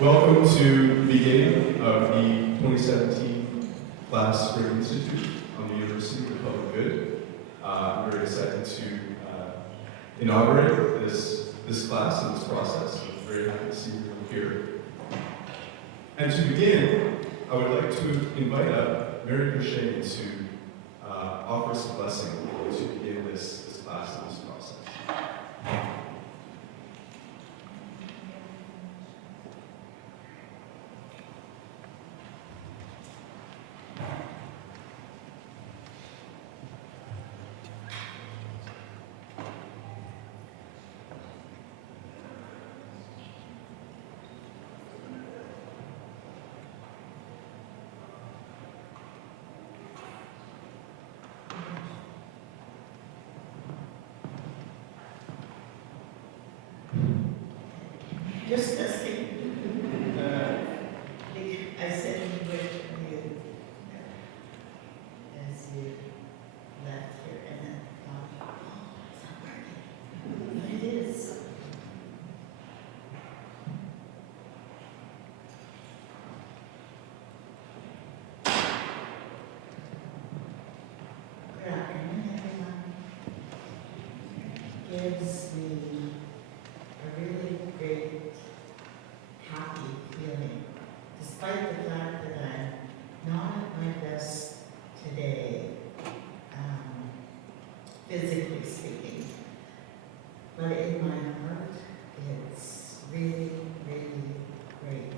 Welcome to the beginning of the 2017 class for the Institute on the University of the Public Good. I'm very excited to inaugurate this class and this process. I'm very happy to see you here. And to begin, I would like to invite up Mary Courchene to offer us a blessing to begin this class and this process. Just listening. I said you would as you left here, and then thought, oh, it's not working. But it is. Good afternoon, everyone. Gives me a really great, happy feeling, despite the fact that I'm not at my best today, physically speaking. But in my heart, it's really, really great.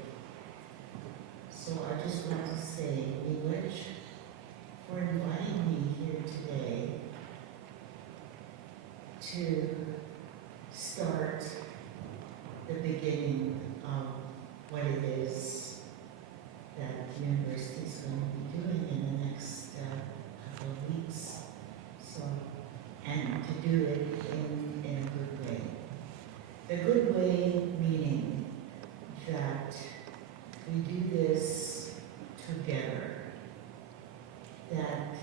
So I just want to say, English, for inviting me here today to start the beginning of what it is that the university is going to be doing in the next couple of weeks. So, and to do it in a good way. The good way meaning that we do this together, that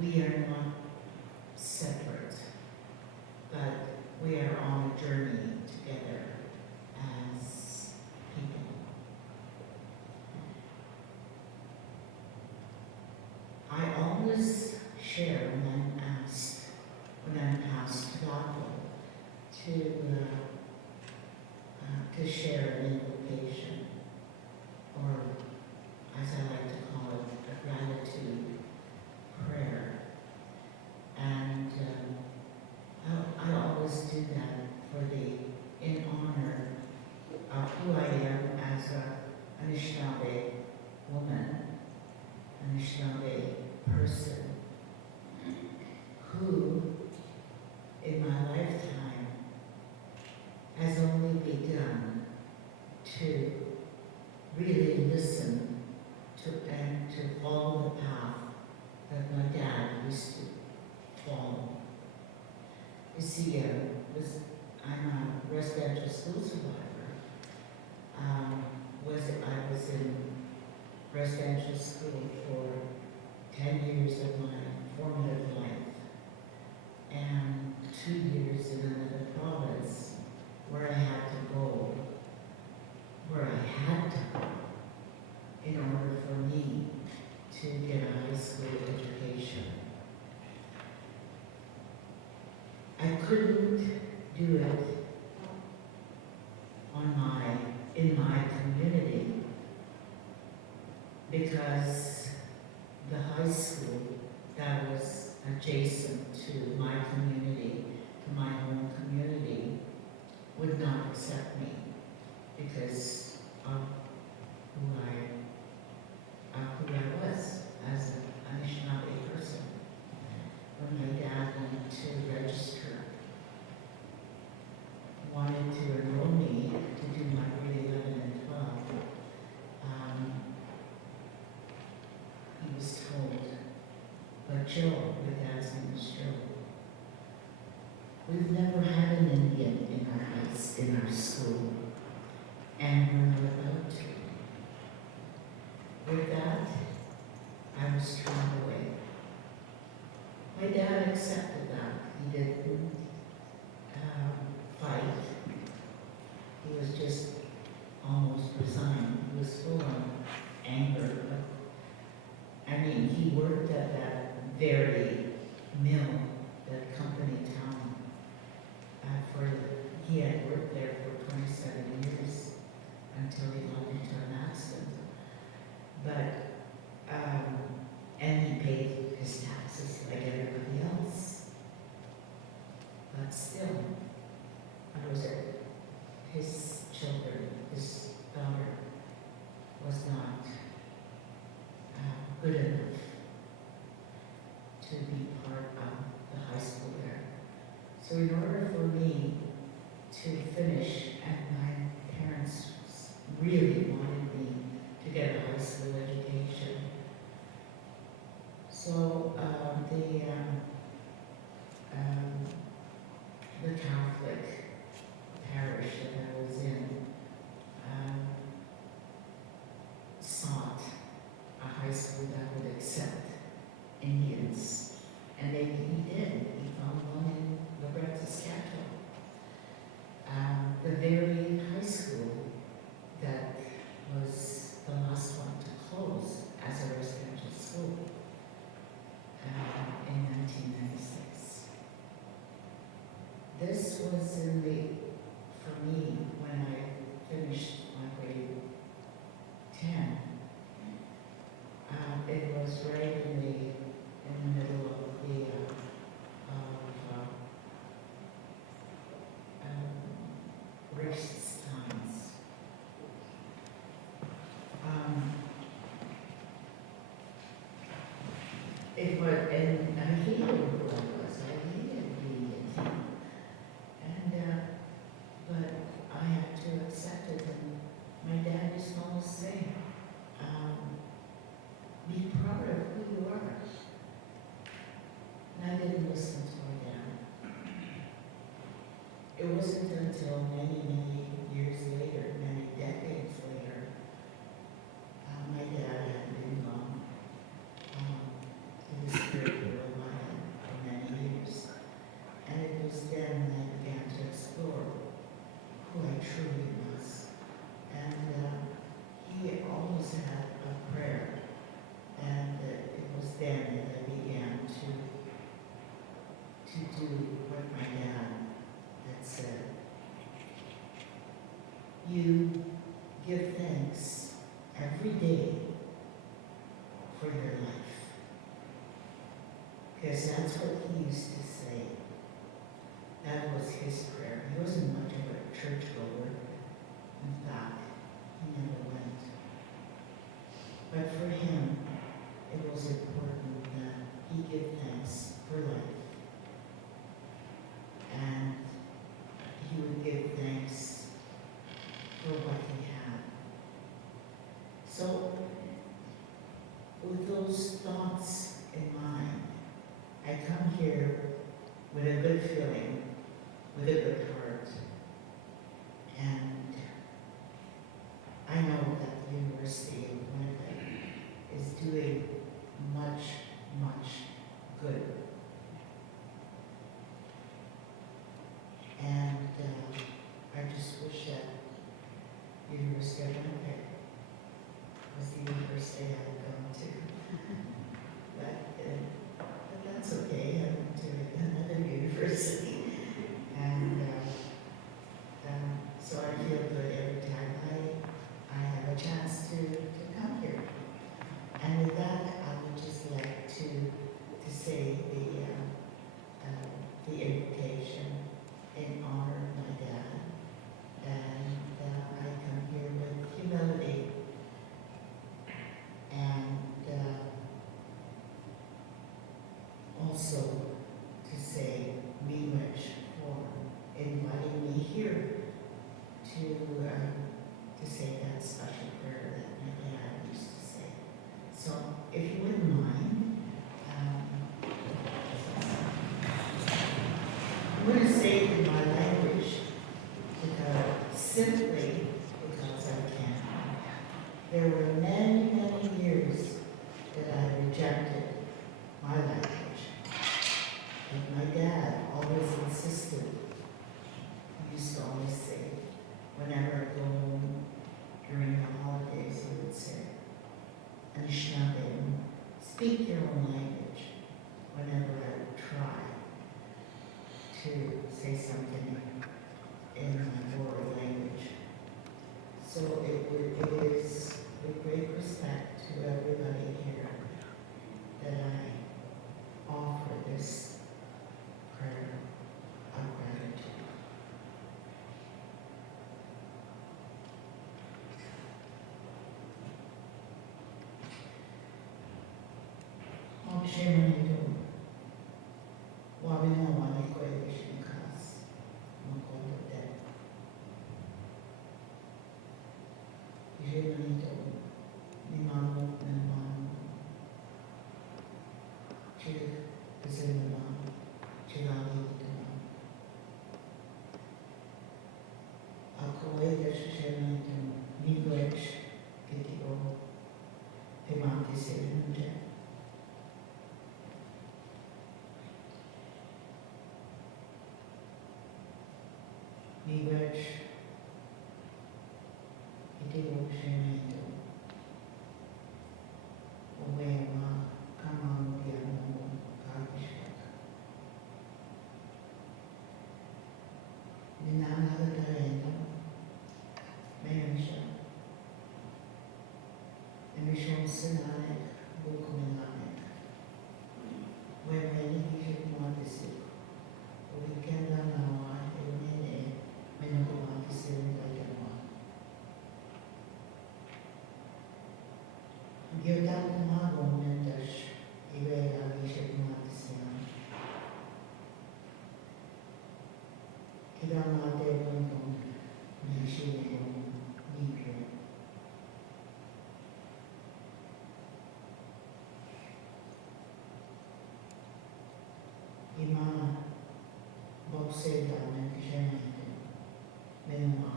we are not separate, but we are on a journey together as people. I always share when I'm asked to share an invocation, or as I like to call it, a gratitude prayer. And I always do that in honor of who I am as a Anishinaabe woman, Anishinaabe person, who in my lifetime has only begun to really listen to and to follow the path that my dad used to follow. You see, I'm a residential school survivor. I was in residential school for 10 years of my formative life, and 2 years in another province where I had to go in order for me to get a high school education. I couldn't do it in my community because the high school that was adjacent to my community, to my home community, would not accept me because of who I was as an Anishinaabe person. When my dad went to register, wanted to enroll me to do my grade 11 and 12, he was told, but Joe, my dad's name was Joe, we've never had an Indian in our school, and we're not allowed to. With that, I was turned away. My dad accepted that. He didn't fight. He was just was full of anger. But, I mean, he worked at that very mill, that company town. He had worked there for 27 years until he got into an accident. But, and he paid his taxes like everybody else. But still, his children, his daughter, was not good enough to be part of the high school there. So in order for me to finish, and my parents really wanted me to get a high school education, so the Catholic parish that I was in sought a high school that would accept Indians, and he did. He found one in Saskatchewan. The very high school that was the last one to close as a residential school in 1996. This was for me, when I finished my grade 10, it was right in the middle of the racist times. It was, and I hated who I was. I hated being a teen. And, but I had to accept it. And my dad used to always say, be proud of who you are. And I didn't listen to my dad. It wasn't until many, many years later, many decades later, my dad had been gone in the spiritual life for many years. And it was then that I began to explore who I truly was. And he always had a prayer. And it was then that I began to do what my dad had said. You give thanks every day for your life. Because that's what he used to say. That was his prayer. He wasn't much of a churchgoer. In fact, he never went. But for him, it was important that he give thanks for life. And he would give thanks for what he had. So, with those thoughts in mind, I come here with a good feeling, with a good heart. And I know that the University of Winnipeg is doing much, much good. And I just wish that the University of Winnipeg was the university I had gone to. But that's okay. I went to another university. And so I feel good every time I have a chance to come here. And with that, I would just like to say the invocation in honor of my dad. And I come here with humility and also to say much for inviting me here to say that special prayer that my dad used to say. So if you wouldn't mind, I'm going to say it in my language simply because I can. There were many, many years that I rejected my language. But my dad always insisted. He used to always say, whenever I go home during the holidays, to say something in my Rory language. So it is with great respect to everybody here that I offer this prayer of gratitude. Courchene, wabinoa equation class, makondo de. Jemanito, nimamo nimamo. Chig zinama, chilali dama. Akoe jemanito, migrech, kitio, temati serenje. Migrech, kitio, jemanito. Oema, kamang diamo, kakishak. Ninana terreno, mensha. Emission senare, bukumenare. Where many vision modesty. Weekend and now, Emine, Menopause, Giodato mago mendes, Ivera vision modesty. Kirama de London, Nishio, Nibio. Ima Boxeda Mentionate Menoma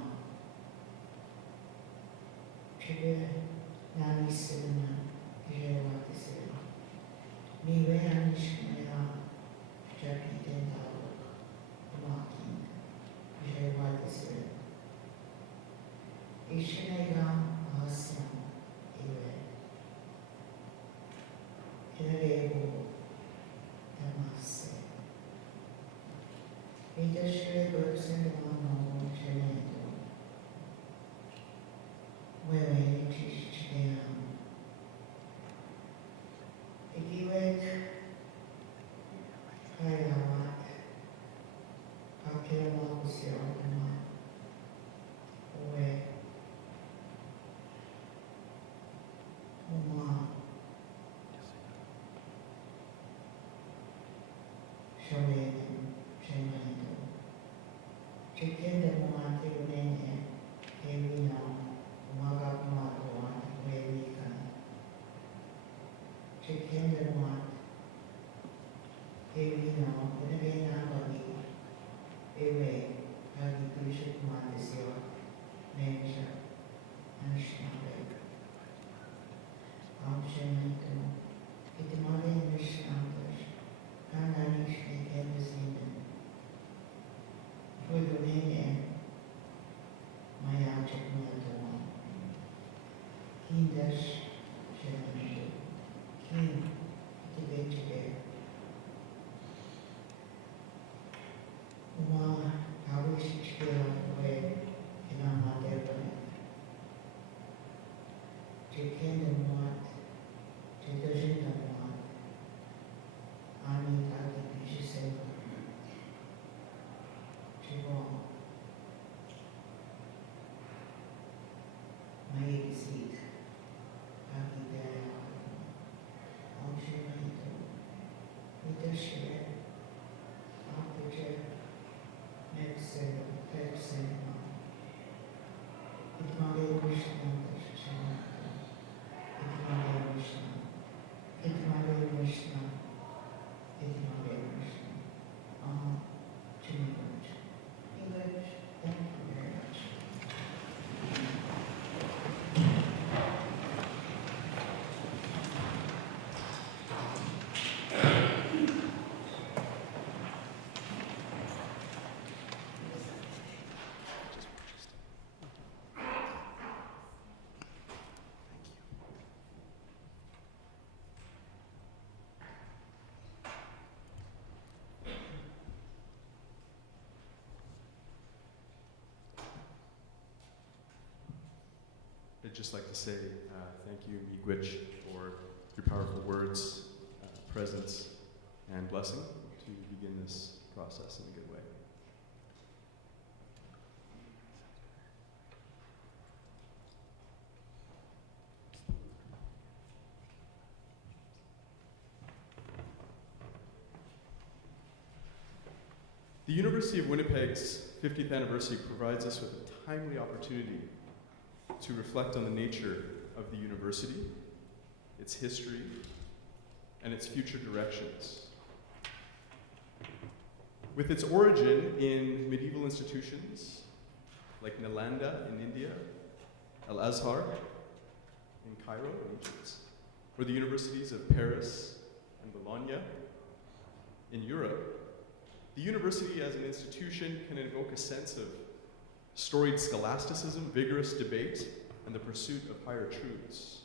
Chive Nani Sena Jewatisera Miwe Anishmera Jackie Dendalok Walking Jewatisera Ishinega Hasyam Iwe Hilego Damase Leadership representative on Geneto, where I teach them. If you wait, I want a camel with your away. Oma, Shaway. Chicken the Monte Nene, every now, Maga Mago, where we can. Chicken the one, every now, when again nobody, away, how the Bishop Montes your nature, and Schnabek. Option to it more in the Schnabek, and I wish they can see them. Fuegomene, Maya Chakmata, Kindash, Shanamito, King, Tibet, Uma, how we should go away in our mother. Chicken and what, Chicken and what, Annie, I think you should say. My seat, having there, leadership, architecture, medicine, medicine, it might be Krishna, it might be Krishna, it might be Krishna, it might be Krishna. English, thank you very much. just like to say thank you, Miigwech, for your powerful words, presence, and blessing to begin this process in a good way. The University of Winnipeg's 50th anniversary provides us with a timely opportunity to reflect on the nature of the university, its history, and its future directions. With its origin in medieval institutions like Nalanda in India, Al-Azhar in Cairo in Egypt, or the universities of Paris and Bologna in Europe, the university as an institution can evoke a sense of storied scholasticism, vigorous debate, and the pursuit of higher truths.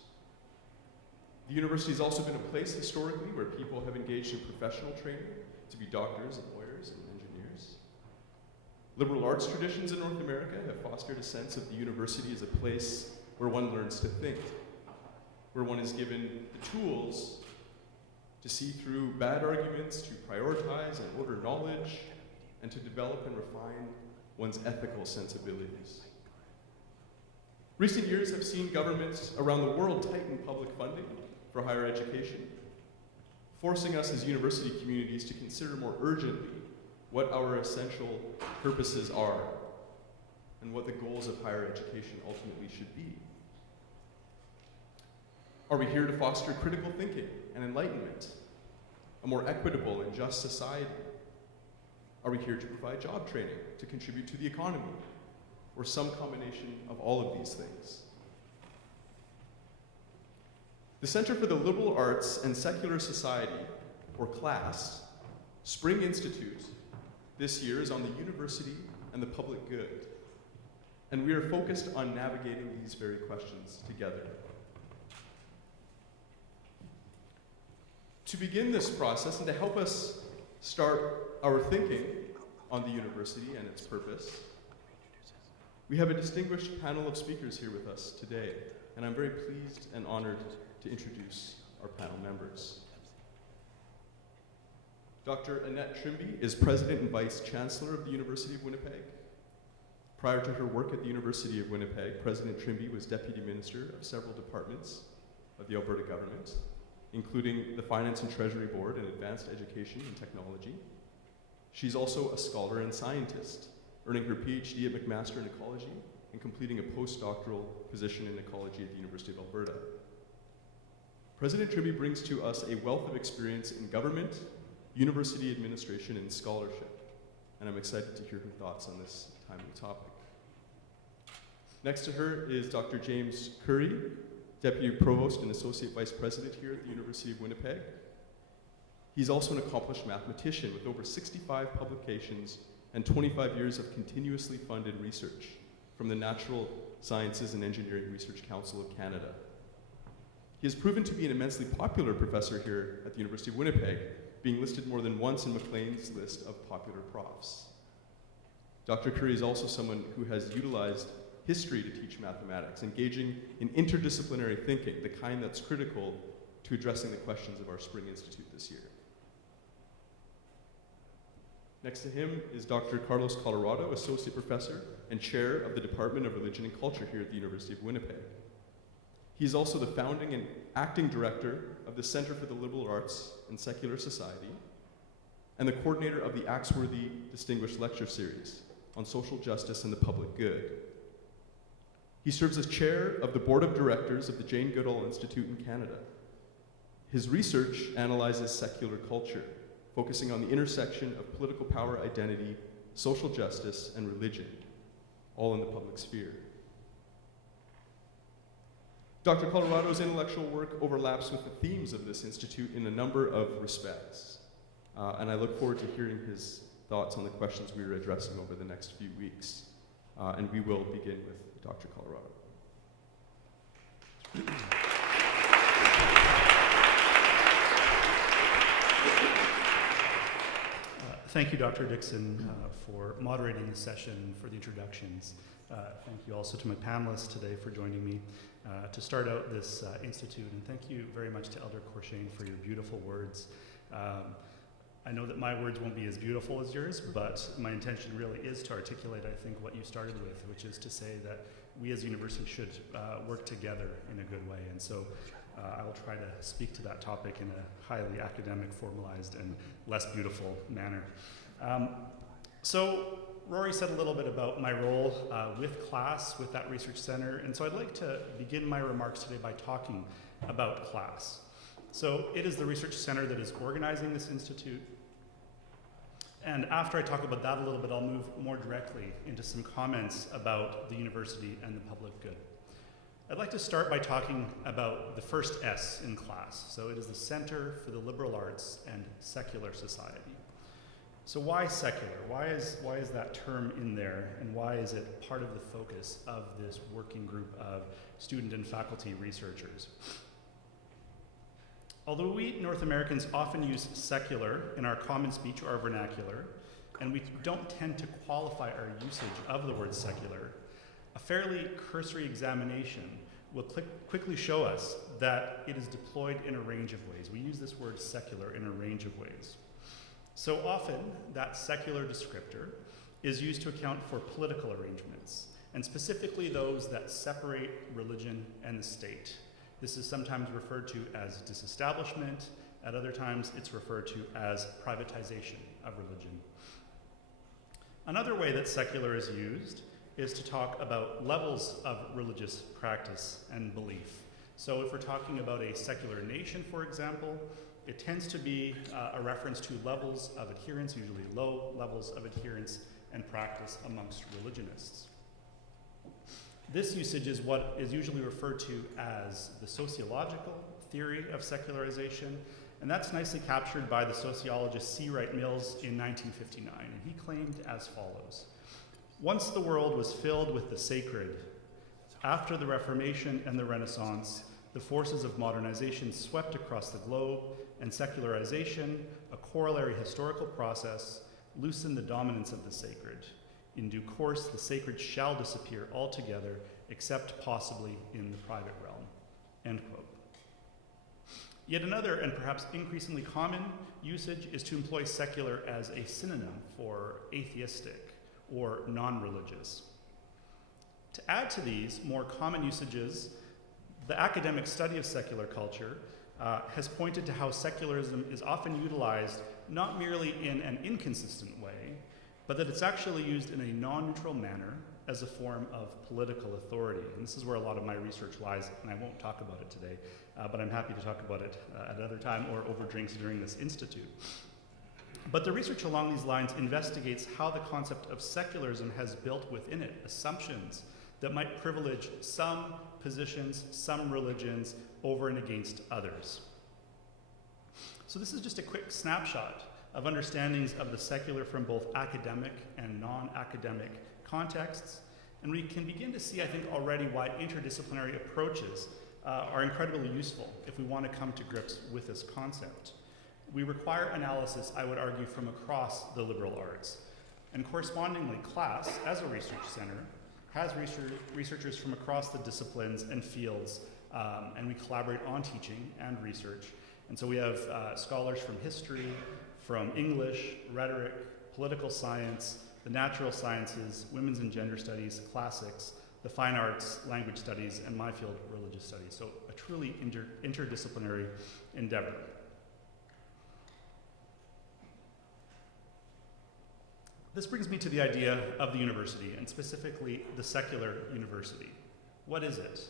The university has also been a place historically where people have engaged in professional training to be doctors and lawyers and engineers. Liberal arts traditions in North America have fostered a sense of the university as a place where one learns to think, where one is given the tools to see through bad arguments, to prioritize and order knowledge, and to develop and refine one's ethical sensibilities. Recent years have seen governments around the world tighten public funding for higher education, forcing us as university communities to consider more urgently what our essential purposes are and what the goals of higher education ultimately should be. Are we here to foster critical thinking and enlightenment, a more equitable and just society? Are we here to provide job training, to contribute to the economy, or some combination of all of these things? The Center for the Liberal Arts and Secular Society, or CLAS, Spring Institute, this year is on the university and the public good, and we are focused on navigating these very questions together. To begin this process and to help us start our thinking on the university and its purpose, we have a distinguished panel of speakers here with us today, and I'm very pleased and honored to introduce our panel members. Dr. Annette Trimbee is President and Vice Chancellor of the University of Winnipeg. Prior to her work at the University of Winnipeg, President Trimbee was Deputy Minister of several departments of the Alberta government, including the Finance and Treasury Board and Advanced Education and Technology. She's also a scholar and scientist, earning her PhD at McMaster in Ecology and completing a postdoctoral position in ecology at the University of Alberta. President Trimbee brings to us a wealth of experience in government, university administration, and scholarship, and I'm excited to hear her thoughts on this timely topic. Next to her is Dr. James Currie, Deputy Provost and Associate Vice President here at the University of Winnipeg. He's also an accomplished mathematician with over 65 publications and 25 years of continuously funded research from the Natural Sciences and Engineering Research Council of Canada. He has proven to be an immensely popular professor here at the University of Winnipeg, being listed more than once in Maclean's list of popular profs. Dr. Currie is also someone who has utilized history to teach mathematics, engaging in interdisciplinary thinking, the kind that's critical to addressing the questions of our Spring Institute this year. Next to him is Dr. Carlos Colorado, Associate Professor and Chair of the Department of Religion and Culture here at the University of Winnipeg. He is also the founding and acting director of the Center for the Liberal Arts and Secular Society and the coordinator of the Axworthy Distinguished Lecture Series on social justice and the public good. He serves as chair of the board of directors of the Jane Goodall Institute in Canada. His research analyzes secular culture, focusing on the intersection of political power, identity, social justice, and religion, all in the public sphere. Dr. Colorado's intellectual work overlaps with the themes of this institute in a number of respects, and I look forward to hearing his thoughts on the questions we are addressing over the next few weeks. And we will begin with Dr. Colorado. Thank you, Dr. Dixon, for moderating the session, for the introductions. Thank you also to my panelists today for joining me to start out this institute, and thank you very much to Elder Courchene for your beautiful words. I know that my words won't be as beautiful as yours, but my intention really is to articulate, I think, what you started with, which is to say that we as a university should work together in a good way. And so I will try to speak to that topic in a highly academic, formalized, and less beautiful manner. So Rory said a little bit about my role with class, with that research center, and so I'd like to begin my remarks today by talking about class. So it is the research center that is organizing this institute, and after I talk about that a little bit, I'll move more directly into some comments about the university and the public good. I'd like to start by talking about the first S in class. So it is the Center for the Liberal Arts and Secular Society. So why secular? Why is that term in there, and why is it part of the focus of this working group of student and faculty researchers? Although we North Americans often use secular in our common speech or our vernacular, and we don't tend to qualify our usage of the word secular, a fairly cursory examination will quickly show us that it is deployed in a range of ways. We use this word secular in a range of ways. So often, that secular descriptor is used to account for political arrangements, and specifically those that separate religion and the state. This is sometimes referred to as disestablishment. At other times, it's referred to as privatization of religion. Another way that secular is used is to talk about levels of religious practice and belief. So if we're talking about a secular nation, for example, it tends to be a reference to levels of adherence, usually low levels of adherence and practice amongst religionists. This usage is what is usually referred to as the sociological theory of secularization, and that's nicely captured by the sociologist C. Wright Mills in 1959, and he claimed as follows: "Once the world was filled with the sacred. After the Reformation and the Renaissance, the forces of modernization swept across the globe, and secularization, a corollary historical process, loosened the dominance of the sacred. In due course, the sacred shall disappear altogether, except possibly in the private realm." End quote. Yet another, and perhaps increasingly common, usage is to employ secular as a synonym for atheistic or non-religious. To add to these more common usages, the academic study of secular culture has pointed to how secularism is often utilized not merely in an inconsistent way, but that it's actually used in a non-neutral manner as a form of political authority. And this is where a lot of my research lies, and I won't talk about it today, but I'm happy to talk about it at another time or over drinks during this institute. But the research along these lines investigates how the concept of secularism has built within it assumptions that might privilege some positions, some religions, over and against others. So this is just a quick snapshot of understandings of the secular from both academic and non-academic contexts. And we can begin to see, I think, already why interdisciplinary approaches are incredibly useful if we want to come to grips with this concept. We require analysis, I would argue, from across the liberal arts. And correspondingly, class, as a research center, has researchers from across the disciplines and fields, and we collaborate on teaching and research. And so we have scholars from history, from English, rhetoric, political science, the natural sciences, women's and gender studies, classics, the fine arts, language studies, and my field, religious studies. So a truly interdisciplinary endeavor. This brings me to the idea of the university, and specifically the secular university. What is it?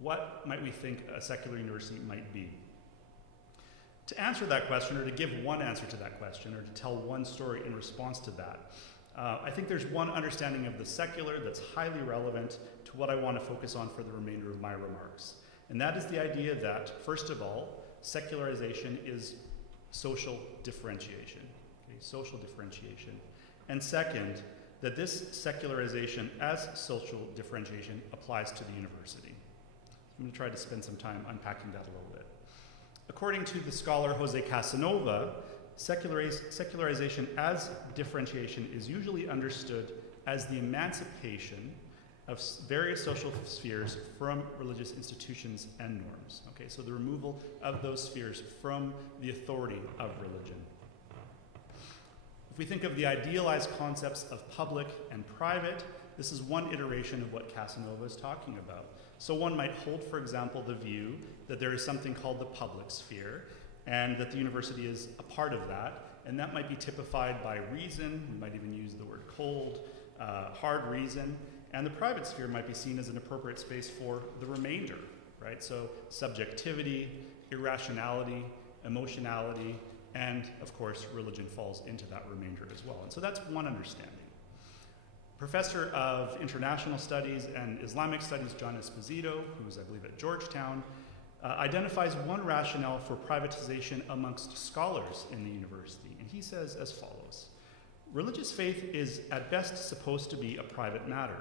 What might we think a secular university might be? To answer that question, or to give one answer to that question, or to tell one story in response to that, I think there's one understanding of the secular that's highly relevant to what I want to focus on for the remainder of my remarks. And that is the idea that, first of all, secularization is social differentiation. Okay, social differentiation. And second, that this secularization as social differentiation applies to the university. I'm going to try to spend some time unpacking that a little bit. According to the scholar Jose Casanova, secularization as differentiation is usually understood as the emancipation of various social spheres from religious institutions and norms. Okay, so the removal of those spheres from the authority of religion. If we think of the idealized concepts of public and private, this is one iteration of what Casanova is talking about. So one might hold, for example, the view that there is something called the public sphere, and that the university is a part of that, and that might be typified by reason. We might even use the word cold, hard reason, and the private sphere might be seen as an appropriate space for the remainder, right? So subjectivity, irrationality, emotionality, and of course, religion falls into that remainder as well. And so that's one understanding. Professor of International Studies and Islamic Studies, John Esposito, who's, I believe, at Georgetown, identifies one rationale for privatization amongst scholars in the university, and he says as follows: religious faith is at best supposed to be a private matter.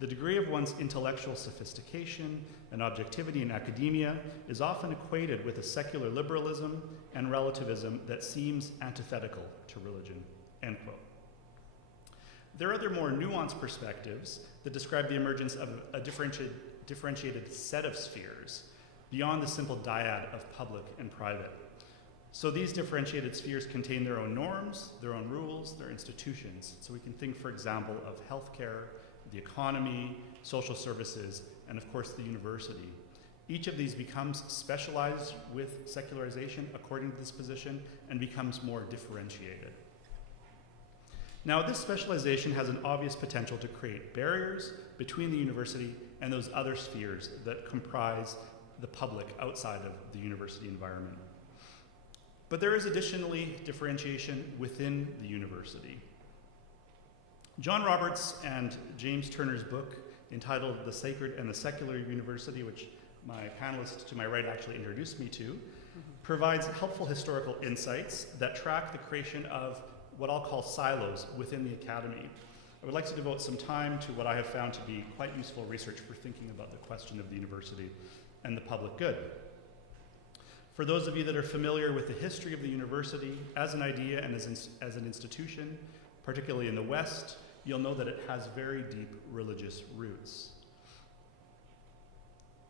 The degree of one's intellectual sophistication and objectivity in academia is often equated with a secular liberalism and relativism that seems antithetical to religion, end quote. There are other more nuanced perspectives that describe the emergence of a differentiated set of spheres beyond the simple dyad of public and private. So these differentiated spheres contain their own norms, their own rules, their institutions. So we can think, for example, of healthcare, the economy, social services, and of course the university. Each of these becomes specialized with secularization according to this position and becomes more differentiated. Now, this specialization has an obvious potential to create barriers between the university and those other spheres that comprise the public outside of the university environment. But there is additionally differentiation within the university. John Roberts and James Turner's book, entitled The Sacred and the Secular University, which my panelist to my right actually introduced me to, provides helpful historical insights that track the creation of what I'll call silos within the academy. I would like to devote some time to what I have found to be quite useful research for thinking about the question of the university and the public good. For those of you that are familiar with the history of the university as an idea and as an institution, particularly in the West, you'll know that it has very deep religious roots.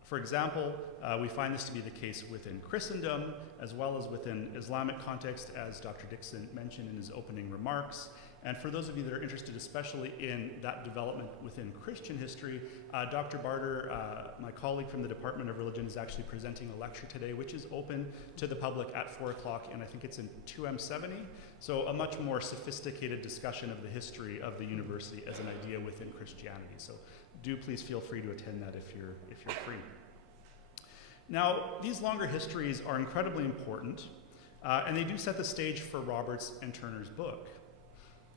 For example, we find this to be the case within Christendom, as well as within Islamic context, as Dr. Dickson mentioned in his opening remarks. And for those of you that are interested especially in that development within Christian history, Dr. Barter, my colleague from the Department of Religion, is actually presenting a lecture today, which is open to the public at 4 o'clock, and I think it's in 2M70. So a much more sophisticated discussion of the history of the university as an idea within Christianity. So do please feel free to attend that if you're free. Now, these longer histories are incredibly important, and they do set the stage for Roberts and Turner's book.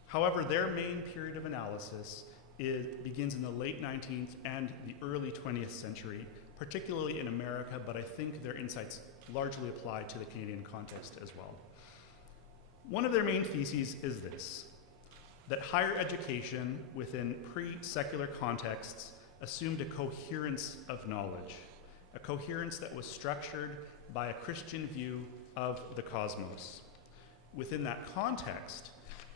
However, their main period of analysis begins in the late 19th and the early 20th century, particularly in America, but I think their insights largely apply to the Canadian context as well. One of their main theses is this: that higher education within pre-secular contexts assumed a coherence of knowledge, a coherence that was structured by a Christian view of the cosmos. Within that context,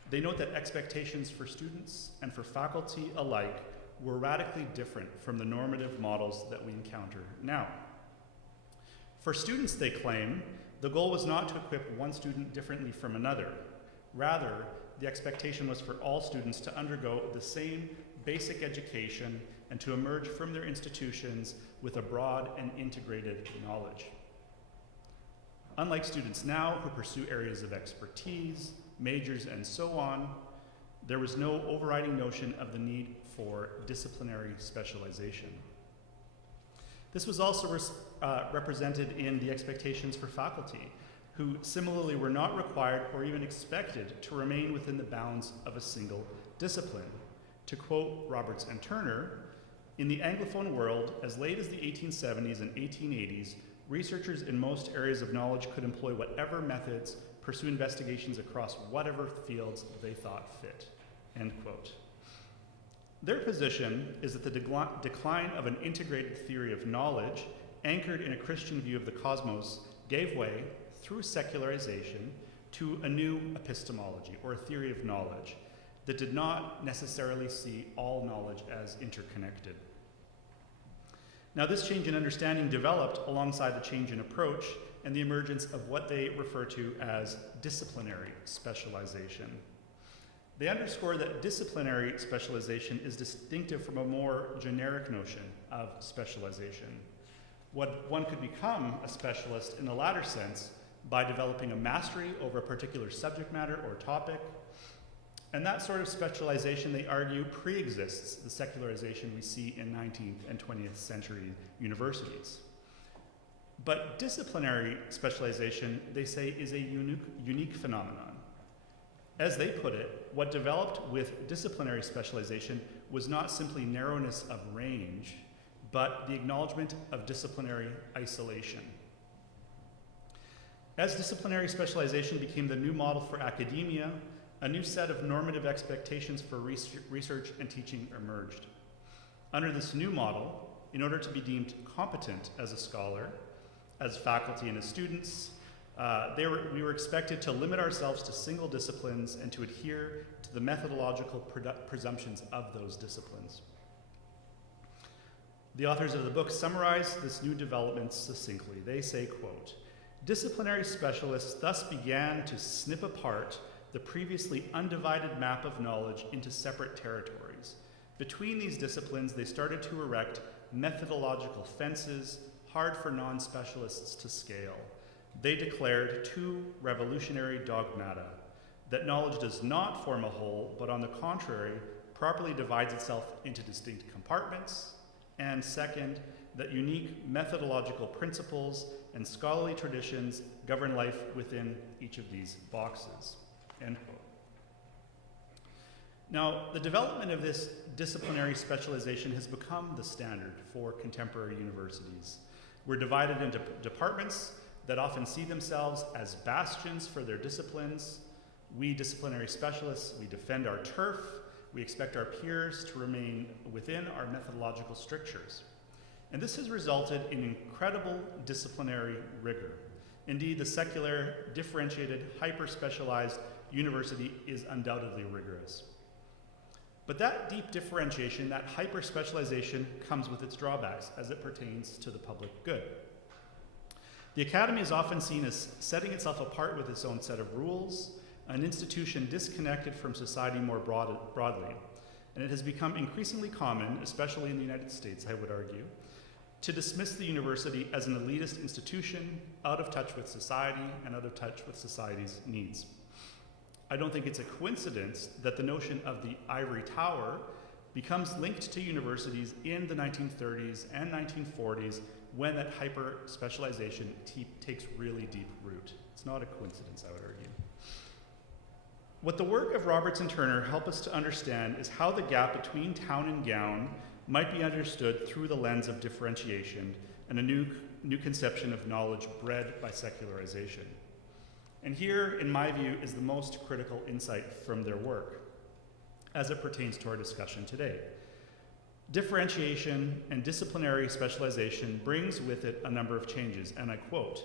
they note that expectations for students and for faculty alike were radically different from the normative models that we encounter now. For students, they claim, the goal was not to equip one student differently from another. Rather, the expectation was for all students to undergo the same basic education and to emerge from their institutions with a broad and integrated knowledge. Unlike students now who pursue areas of expertise, majors, and so on, there was no overriding notion of the need for disciplinary specialization. This was also represented in the expectations for faculty, who similarly were not required or even expected to remain within the bounds of a single discipline. To quote Roberts and Turner, in the Anglophone world, as late as the 1870s and 1880s, researchers in most areas of knowledge could employ whatever methods, pursue investigations across whatever fields they thought fit, end quote. Their position is that the decline of an integrated theory of knowledge anchored in a Christian view of the cosmos gave way, through secularization, to a new epistemology, or a theory of knowledge, that did not necessarily see all knowledge as interconnected. Now, this change in understanding developed alongside the change in approach and the emergence of what they refer to as disciplinary specialization. They underscore that disciplinary specialization is distinctive from a more generic notion of specialization. One could become a specialist in the latter sense by developing a mastery over a particular subject matter or topic, and that sort of specialization, they argue, pre-exists the secularization we see in 19th and 20th century universities. But disciplinary specialization, they say, is a unique phenomenon. As they put it, what developed with disciplinary specialization was not simply narrowness of range, but the acknowledgement of disciplinary isolation. As disciplinary specialization became the new model for academia, a new set of normative expectations for research and teaching emerged. Under this new model, in order to be deemed competent as a scholar, as faculty and as students, we were expected to limit ourselves to single disciplines and to adhere to the methodological presumptions of those disciplines. The authors of the book summarize this new development succinctly. They say, quote, "Disciplinary specialists thus began to snip apart the previously undivided map of knowledge into separate territories. Between these disciplines, they started to erect methodological fences, hard for non-specialists to scale. They declared two revolutionary dogmata: that knowledge does not form a whole, but on the contrary, properly divides itself into distinct compartments, and second, that unique methodological principles and scholarly traditions govern life within each of these boxes." End quote. Now, the development of this disciplinary specialization has become the standard for contemporary universities. We're divided into departments that often see themselves as bastions for their disciplines. We disciplinary specialists, we defend our turf. We expect our peers to remain within our methodological strictures. And this has resulted in incredible disciplinary rigor. Indeed, the secular, differentiated, hyper-specialized university is undoubtedly rigorous. But that deep differentiation, that hyper-specialization, comes with its drawbacks as it pertains to the public good. The academy is often seen as setting itself apart with its own set of rules, an institution disconnected from society more broadly. And it has become increasingly common, especially in the United States, I would argue, to dismiss the university as an elitist institution, out of touch with society and out of touch with society's needs. I don't think it's a coincidence that the notion of the ivory tower becomes linked to universities in the 1930s and 1940s when that hyper-specialization takes really deep root. It's not a coincidence, I would argue. What the work of Roberts and Turner help us to understand is how the gap between town and gown might be understood through the lens of differentiation and a new conception of knowledge bred by secularization. And here, in my view, is the most critical insight from their work as it pertains to our discussion today. Differentiation and disciplinary specialization brings with it a number of changes, and I quote,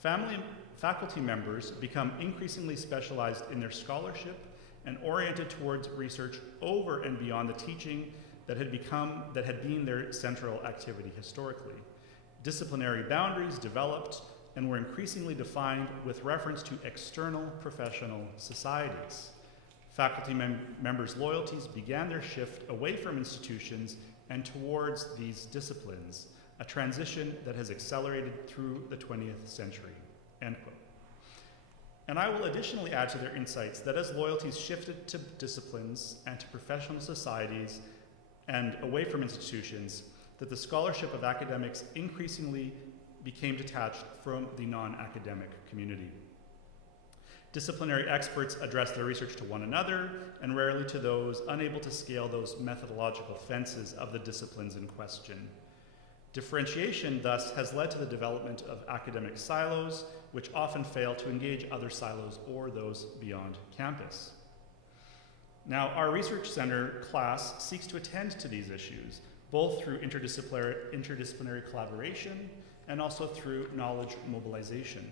faculty members become increasingly specialized in their scholarship and oriented towards research over and beyond the teaching that had been their central activity historically. Disciplinary boundaries developed and were increasingly defined with reference to external professional societies. Faculty members' loyalties began their shift away from institutions and towards these disciplines, a transition that has accelerated through the 20th century, end quote. And I will additionally add to their insights that as loyalties shifted to disciplines and to professional societies and away from institutions, that the scholarship of academics increasingly became detached from the non-academic community. Disciplinary experts address their research to one another and rarely to those unable to scale those methodological fences of the disciplines in question. Differentiation, thus, has led to the development of academic silos, which often fail to engage other silos or those beyond campus. Now, our Research Center class seeks to attend to these issues, both through interdisciplinary collaboration and also through knowledge mobilization.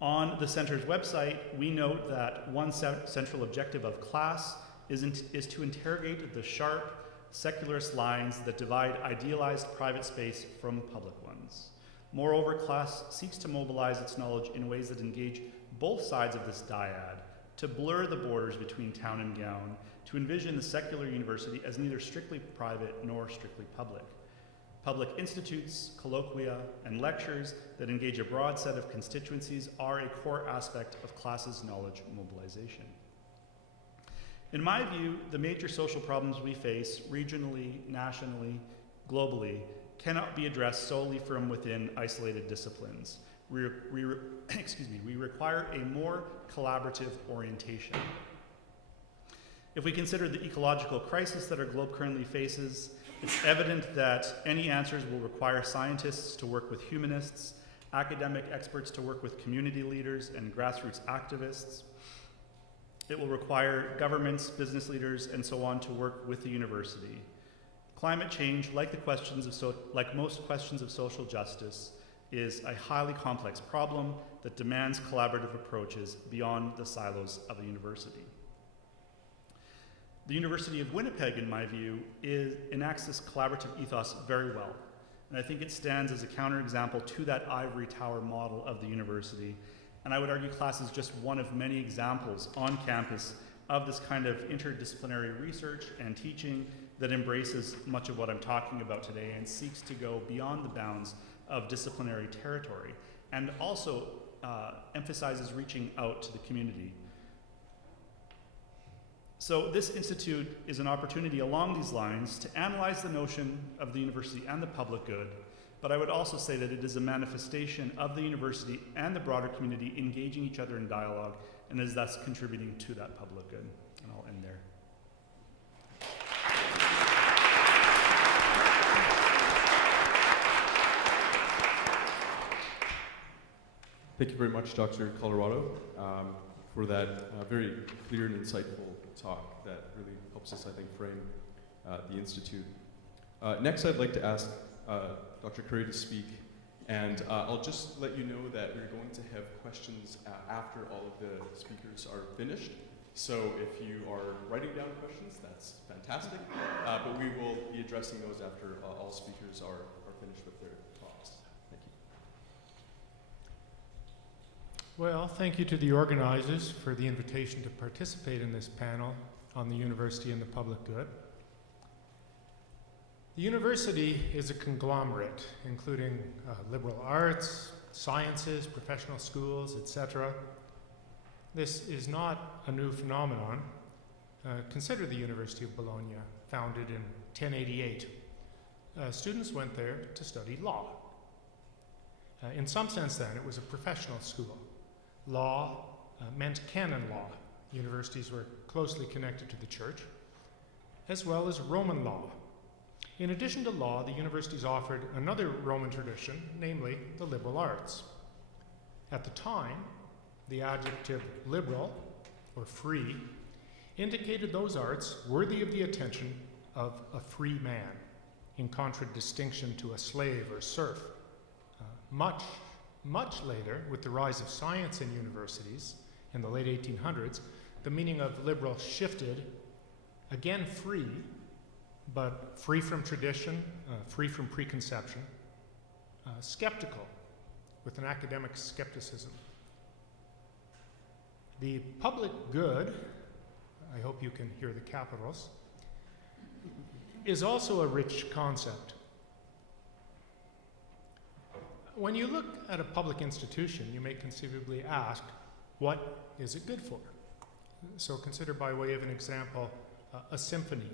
On the center's website, we note that one central objective of class is to interrogate the sharp, secularist lines that divide idealized private space from public ones. Moreover, class seeks to mobilize its knowledge in ways that engage both sides of this dyad, to blur the borders between town and gown, to envision the secular university as neither strictly private nor strictly public. Public institutes, colloquia, and lectures that engage a broad set of constituencies are a core aspect of class's knowledge mobilization. In my view, the major social problems we face regionally, nationally, globally, cannot be addressed solely from within isolated disciplines. We require a more collaborative orientation. If we consider the ecological crisis that our globe currently faces, it's evident that any answers will require scientists to work with humanists, academic experts to work with community leaders and grassroots activists. It will require governments, business leaders, and so on to work with the university. Climate change, like most questions of social justice, is a highly complex problem that demands collaborative approaches beyond the silos of a university. The University of Winnipeg, in my view, enacts this collaborative ethos very well. And I think it stands as a counterexample to that ivory tower model of the university. And I would argue class is just one of many examples on campus of this kind of interdisciplinary research and teaching that embraces much of what I'm talking about today and seeks to go beyond the bounds of disciplinary territory, and also emphasizes reaching out to the community. So this institute is an opportunity along these lines to analyze the notion of the university and the public good, but I would also say that it is a manifestation of the university and the broader community engaging each other in dialogue, and is thus contributing to that public good. And I'll end there. Thank you very much, Dr. Colorado, for that very clear and insightful talk that really helps us, I think, frame the Institute. Next, I'd like to ask Dr. Currie to speak, and I'll just let you know that we're going to have questions after all of the speakers are finished. So if you are writing down questions, that's fantastic, but we will be addressing those after all speakers are finished with their talks. Thank you. Well, thank you to the organizers for the invitation to participate in this panel on the university and the public good. The university is a conglomerate, including liberal arts, sciences, professional schools, etc. This is not a new phenomenon. Consider the University of Bologna, founded in 1088. Students went there to study law. In some sense then, it was a professional school. Law meant canon law. Universities were closely connected to the church, as well as Roman law. In addition to law, the universities offered another Roman tradition, namely the liberal arts. At the time, the adjective liberal, or free, indicated those arts worthy of the attention of a free man, in contradistinction to a slave or serf. Much later, with the rise of science in universities in the late 1800s, the meaning of liberal shifted, again free, but free from tradition, free from preconception, skeptical, with an academic skepticism. The public good, I hope you can hear the capitals, is also a rich concept. When you look at a public institution, you may conceivably ask, what is it good for? So consider, by way of an example, a symphony.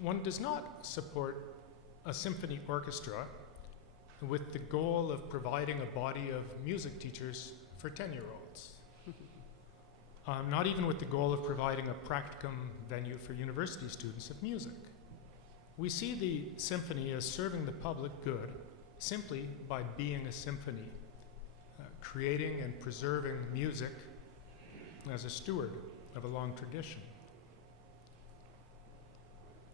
One does not support a symphony orchestra with the goal of providing a body of music teachers for 10-year-olds. Not even with the goal of providing a practicum venue for university students of music. We see the symphony as serving the public good simply by being a symphony, creating and preserving music as a steward of a long tradition.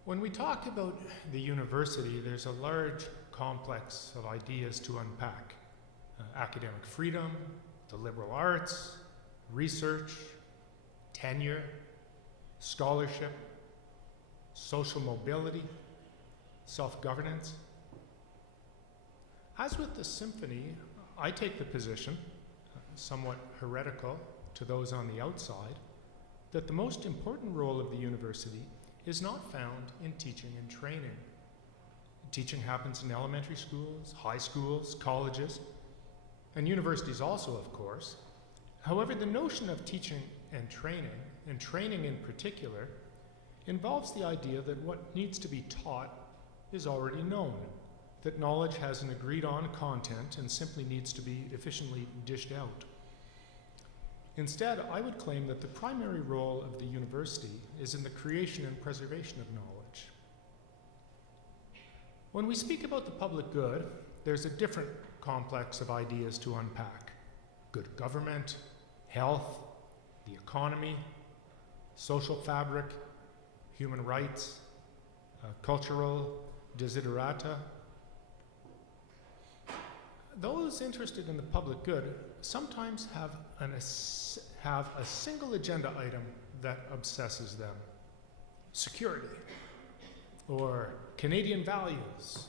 When we talk about the university, there's a large complex of ideas to unpack. academic freedom, the liberal arts, research, tenure, scholarship, social mobility, self-governance. As with the symphony, I take the position, somewhat heretical to those on the outside, that the most important role of the university is not found in teaching and training. Teaching happens in elementary schools, high schools, colleges, and universities also, of course. However, the notion of teaching and training in particular, involves the idea that what needs to be taught is already known, that knowledge has an agreed-on content and simply needs to be efficiently dished out. Instead, I would claim that the primary role of the university is in the creation and preservation of knowledge. When we speak about the public good, there's a different complex of ideas to unpack. Good government, health, the economy, social fabric, human rights, cultural desiderata. Those interested in the public good sometimes have a single agenda item that obsesses them. Security, or Canadian values,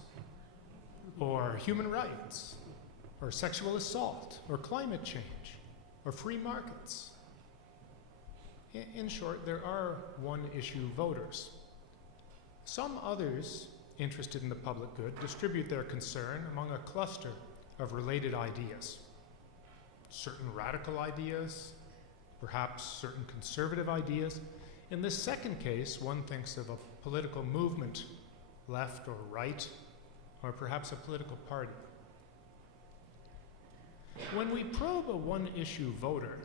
or human rights, or sexual assault, or climate change, or free markets. In short, there are one-issue voters. Some others interested in the public good distribute their concern among a cluster of related ideas. Certain radical ideas, perhaps certain conservative ideas. In this second case, one thinks of a political movement, left or right, or perhaps a political party. When we probe a one-issue voter,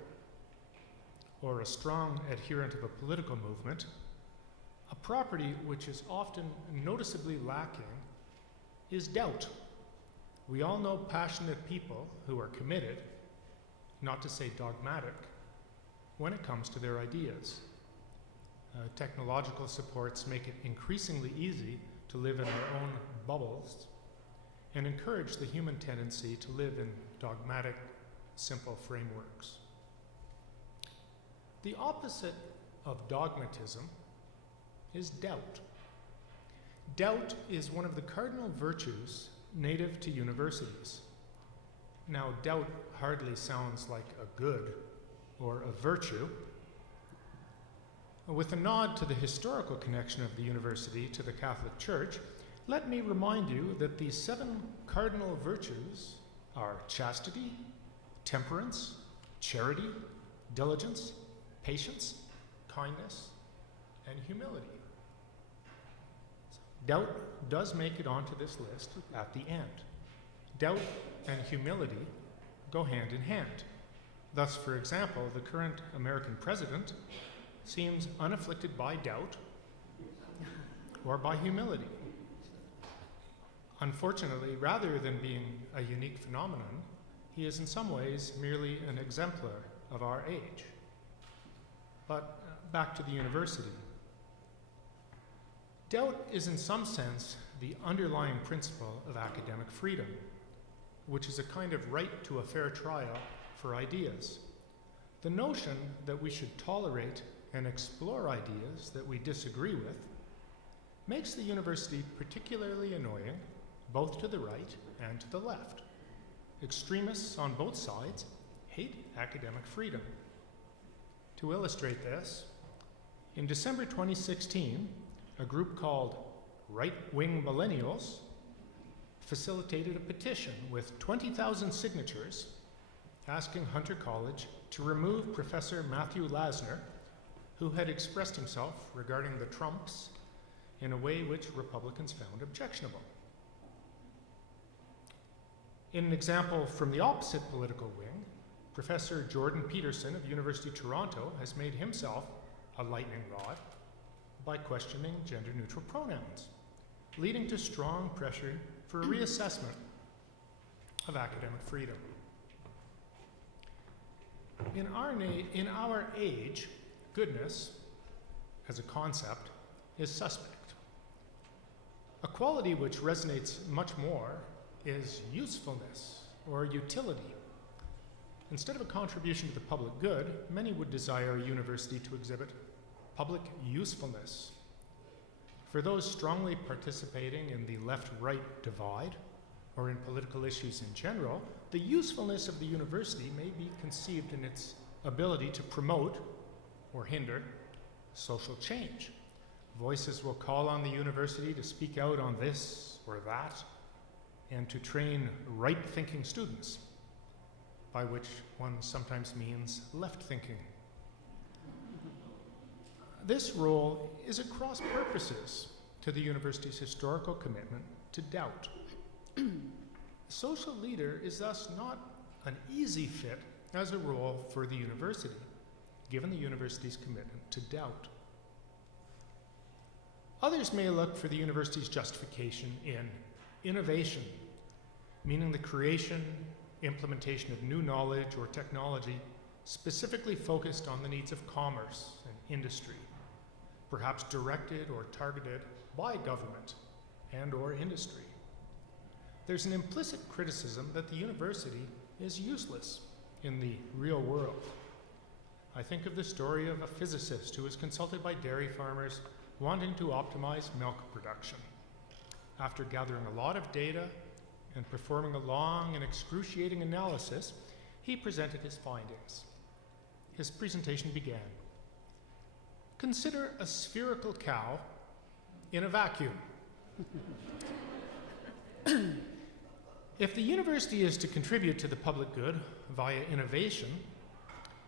or a strong adherent of a political movement, a property which is often noticeably lacking is doubt. We all know passionate people who are committed, not to say dogmatic, when it comes to their ideas. Technological supports make it increasingly easy to live in our own bubbles and encourage the human tendency to live in dogmatic, simple frameworks. The opposite of dogmatism is doubt. Doubt is one of the cardinal virtues native to universities. Now, doubt hardly sounds like a good or a virtue. With a nod to the historical connection of the university to the Catholic Church, let me remind you that the 7 cardinal virtues are chastity, temperance, charity, diligence, patience, kindness, and humility. Doubt does make it onto this list at the end. Doubt and humility go hand in hand. Thus, for example, the current American president seems unafflicted by doubt or by humility. Unfortunately, rather than being a unique phenomenon, he is in some ways merely an exemplar of our age. But back to the university. Doubt is in some sense the underlying principle of academic freedom, which is a kind of right to a fair trial for ideas. The notion that we should tolerate and explore ideas that we disagree with makes the university particularly annoying, both to the right and to the left. Extremists on both sides hate academic freedom. To illustrate this, in December 2016, a group called Right-Wing Millennials facilitated a petition with 20,000 signatures asking Hunter College to remove Professor Matthew Lasner, who had expressed himself regarding the Trumps in a way which Republicans found objectionable. In an example from the opposite political wing, Professor Jordan Peterson of University of Toronto has made himself a lightning rod by questioning gender-neutral pronouns, leading to strong pressure for a reassessment of academic freedom. In our age, goodness, as a concept, is suspect. A quality which resonates much more is usefulness, or utility. Instead of a contribution to the public good, many would desire a university to exhibit public usefulness. For those strongly participating in the left-right divide, or in political issues in general, the usefulness of the university may be conceived in its ability to promote or hinder social change. Voices will call on the university to speak out on this or that, and to train right-thinking students, by which one sometimes means left-thinking. This role is at cross purposes to the university's historical commitment to doubt. Social leader is thus not an easy fit as a role for the university, given the university's commitment to doubt. Others may look for the university's justification in innovation, meaning the creation, implementation of new knowledge or technology specifically focused on the needs of commerce and industry, perhaps directed or targeted by government and or industry. There's an implicit criticism that the university is useless in the real world. I think of the story of a physicist who was consulted by dairy farmers wanting to optimize milk production. After gathering a lot of data and performing a long and excruciating analysis, he presented his findings. His presentation began. Consider a spherical cow in a vacuum. If the university is to contribute to the public good via innovation,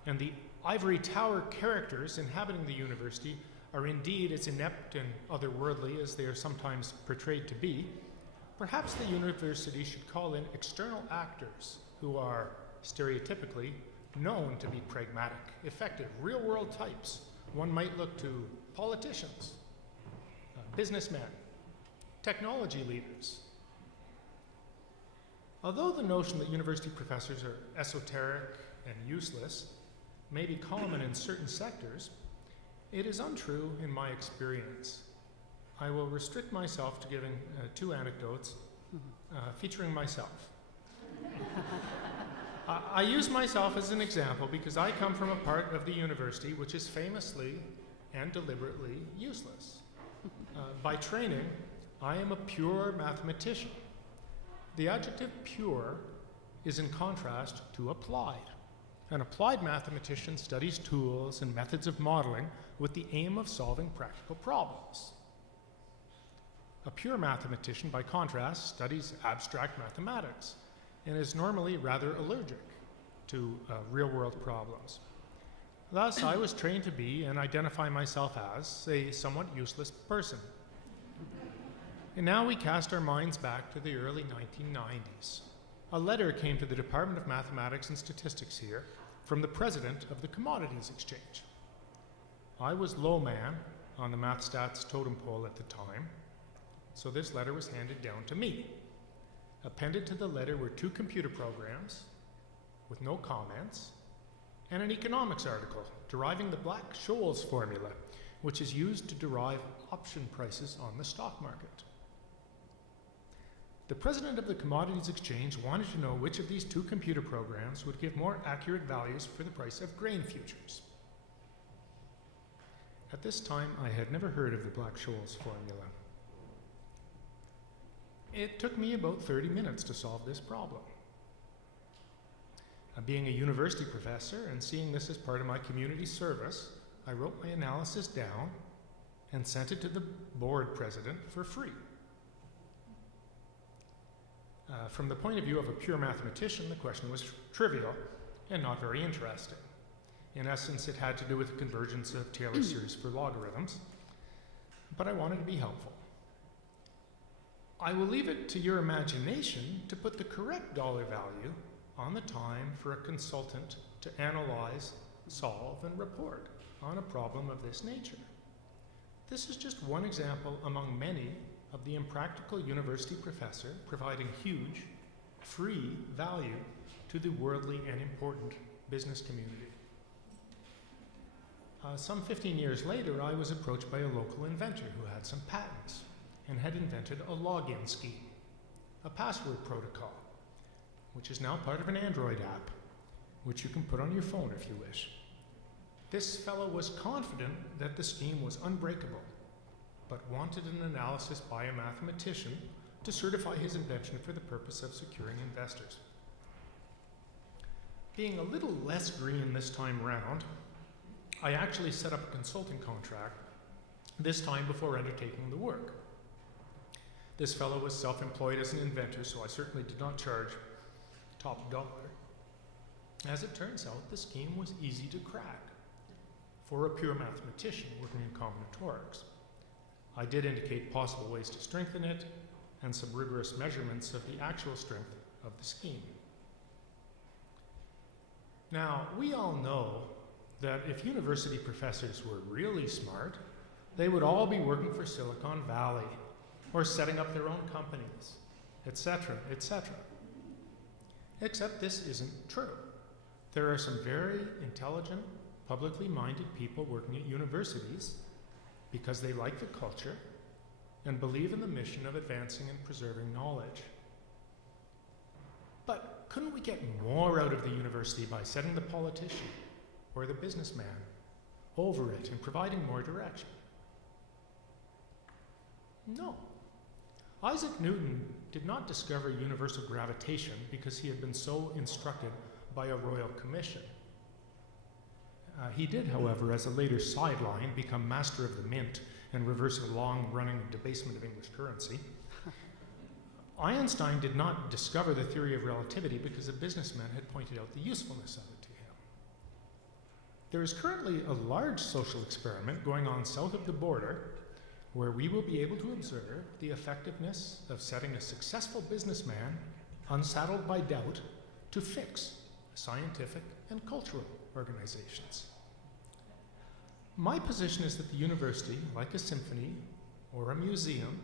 and the ivory tower characters inhabiting the university are indeed as inept and otherworldly as they are sometimes portrayed to be, perhaps the university should call in external actors who are stereotypically known to be pragmatic, effective, real-world types. One might look to politicians, businessmen, technology leaders. Although the notion that university professors are esoteric and useless may be common in certain sectors, it is untrue in my experience. I will restrict myself to giving two anecdotes featuring myself. I use myself as an example because I come from a part of the university which is famously and deliberately useless. By training, I am a pure mathematician. The adjective pure is in contrast to applied. An applied mathematician studies tools and methods of modeling with the aim of solving practical problems. A pure mathematician, by contrast, studies abstract mathematics and is normally rather allergic to real-world problems. Thus, I was trained to be and identify myself as a somewhat useless person. And now we cast our minds back to the early 1990s. A letter came to the Department of Mathematics and Statistics here from the president of the Commodities Exchange. I was low man on the MathStats totem pole at the time, so this letter was handed down to me. Appended to the letter were 2 computer programs with no comments and an economics article deriving the Black-Scholes Formula, which is used to derive option prices on the stock market. The president of the Commodities Exchange wanted to know which of these 2 computer programs would give more accurate values for the price of grain futures. At this time, I had never heard of the Black-Scholes Formula. It took me about 30 minutes to solve this problem. Being a university professor and seeing this as part of my community service, I wrote my analysis down and sent it to the board president for free. From the point of view of a pure mathematician, the question was trivial and not very interesting. In essence, it had to do with the convergence of Taylor series for logarithms, but I wanted to be helpful. I will leave it to your imagination to put the correct dollar value on the time for a consultant to analyze, solve, and report on a problem of this nature. This is just one example among many of the impractical university professor providing huge, free value to the worldly and important business community. Some 15 years later, I was approached by a local inventor who had some patents and had invented a login scheme, a password protocol. which is now part of an Android app, which you can put on your phone if you wish. This fellow was confident that the scheme was unbreakable, but wanted an analysis by a mathematician to certify his invention for the purpose of securing investors. Being a little less green this time round, I actually set up a consulting contract, this time before undertaking the work. This fellow was self-employed as an inventor, so I certainly did not charge top dollar. As it turns out, the scheme was easy to crack for a pure mathematician working in combinatorics. I did indicate possible ways to strengthen it and some rigorous measurements of the actual strength of the scheme. Now, we all know that if university professors were really smart, they would all be working for Silicon Valley or setting up their own companies, etc., etc. Except this isn't true. There are some very intelligent, publicly minded people working at universities because they like the culture and believe in the mission of advancing and preserving knowledge. But couldn't we get more out of the university by setting the politician or the businessman over it and providing more direction? No. Isaac Newton did not discover universal gravitation because he had been so instructed by a royal commission. He did, however, as a later sideline, become master of the mint and reverse a long-running debasement of English currency. Einstein did not discover the theory of relativity because a businessman had pointed out the usefulness of it to him. There is currently a large social experiment going on south of the border where we will be able to observe the effectiveness of setting a successful businessman, unsaddled by doubt, to fix scientific and cultural organizations. My position is that the university, like a symphony or a museum,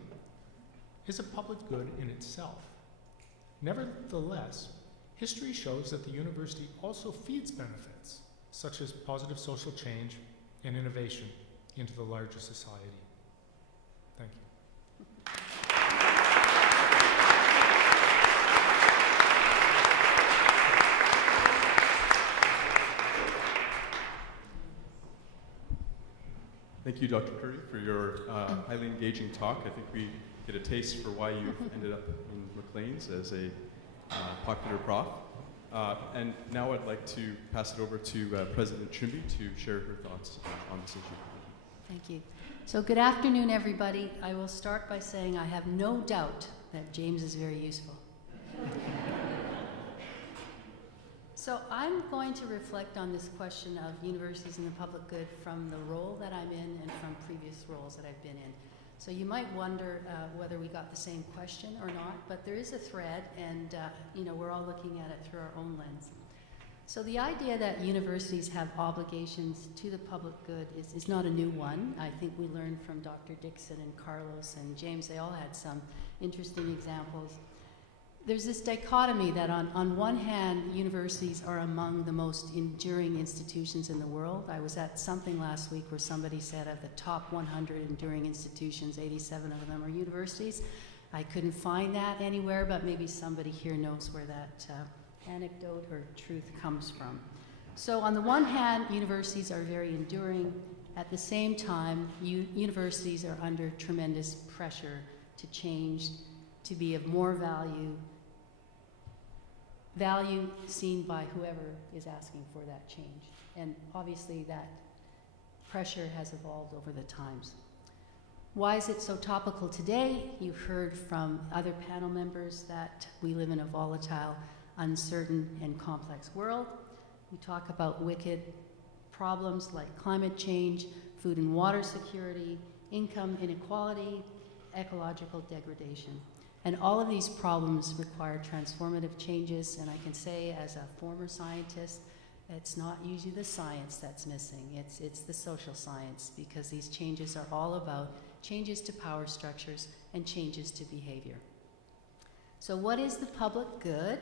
is a public good in itself. Nevertheless, history shows that the university also feeds benefits, such as positive social change and innovation, into the larger society. Thank you. Thank you, Dr. Currie, for your highly engaging talk. I think we get a taste for why you ended up in Maclean's as a popular prof. And now I'd like to pass it over to President Trimbee to share her thoughts on this issue. Thank you. So good afternoon, everybody. I will start by saying I have no doubt that James is very useful. So I'm going to reflect on this question of universities and the public good from the role that I'm in and from previous roles that I've been in. So you might wonder whether we got the same question or not, but there is a thread, and we're all looking at it through our own lens. So the idea that universities have obligations to the public good is not a new one. I think we learned from Dr. Dickson and Carlos and James. They all had some interesting examples. There's this dichotomy that on one hand, universities are among the most enduring institutions in the world. I was at something last week where somebody said of the top 100 enduring institutions, 87 of them are universities. I couldn't find that anywhere, but maybe somebody here knows where that anecdote or truth comes from. So on the one hand, universities are very enduring. At the same time, universities are under tremendous pressure to change, to be of more value seen by whoever is asking for that change. And obviously that pressure has evolved over the times. Why is it so topical today? You've heard from other panel members that we live in a volatile, uncertain, and complex world. We talk about wicked problems like climate change, food and water security, income inequality, ecological degradation. And all of these problems require transformative changes, and I can say as a former scientist, it's not usually the science that's missing, it's the social science, because these changes are all about changes to power structures and changes to behavior. So what is the public good?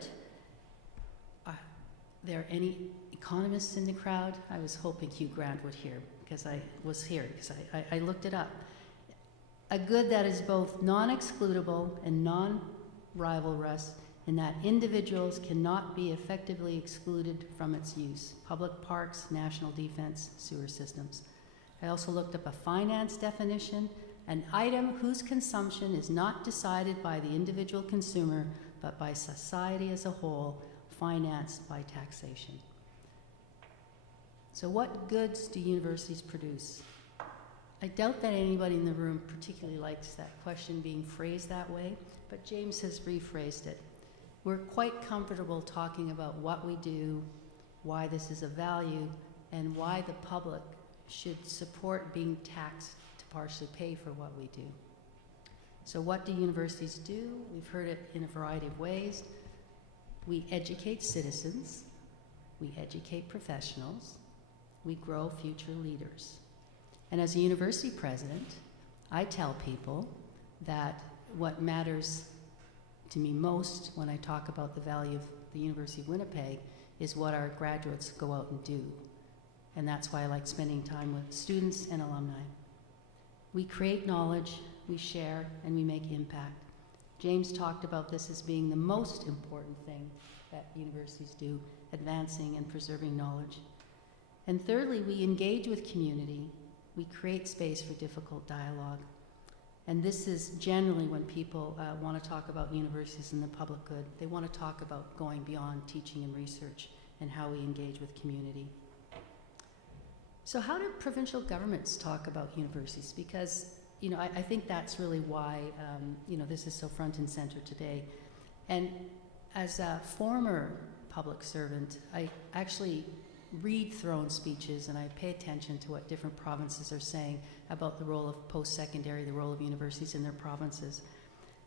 Are there any economists in the crowd? I was hoping Hugh Grant would hear, because I looked it up. A good that is both non-excludable and non-rivalrous in that individuals cannot be effectively excluded from its use. Public parks, national defense, sewer systems. I also looked up a finance definition, an item whose consumption is not decided by the individual consumer, but by society as a whole, financed by taxation. So what goods do universities produce? I doubt that anybody in the room particularly likes that question being phrased that way, but James has rephrased it. We're quite comfortable talking about what we do, why this is of value, and why the public should support being taxed to partially pay for what we do. So what do universities do? We've heard it in a variety of ways. We educate citizens, we educate professionals, we grow future leaders. And as a university president, I tell people that what matters to me most when I talk about the value of the University of Winnipeg is what our graduates go out and do. And that's why I like spending time with students and alumni. We create knowledge, we share, and we make impact. James talked about this as being the most important thing that universities do, advancing and preserving knowledge. And thirdly, we engage with community. We create space for difficult dialogue. And this is generally when people want to talk about universities and the public good. They want to talk about going beyond teaching and research and how we engage with community. So how do provincial governments talk about universities? Because, you know, I think that's really why, you know, this is so front and center today. And as a former public servant, I actually read throne speeches and I pay attention to what different provinces are saying about the role of post-secondary, the role of universities in their provinces.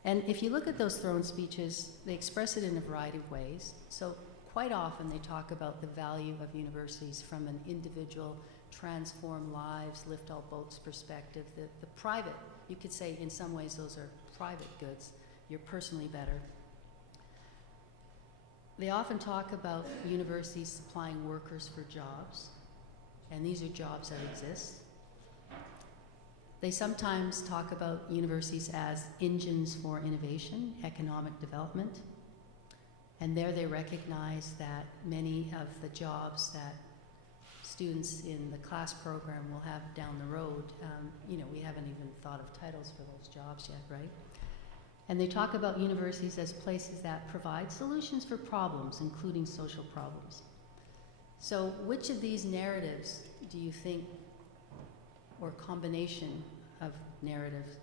And if you look at those throne speeches, they express it in a variety of ways. So quite often they talk about the value of universities from an individual, transform lives, lift all boats perspective. The private, you could say in some ways those are private goods. You're personally better. They often talk about universities supplying workers for jobs, and these are jobs that exist. They sometimes talk about universities as engines for innovation, economic development, and there they recognize that many of the jobs that students in the class program will have down the road, you know, we haven't even thought of titles for those jobs yet, right? And they talk about universities as places that provide solutions for problems, including social problems. So which of these narratives do you think, or combination of narratives,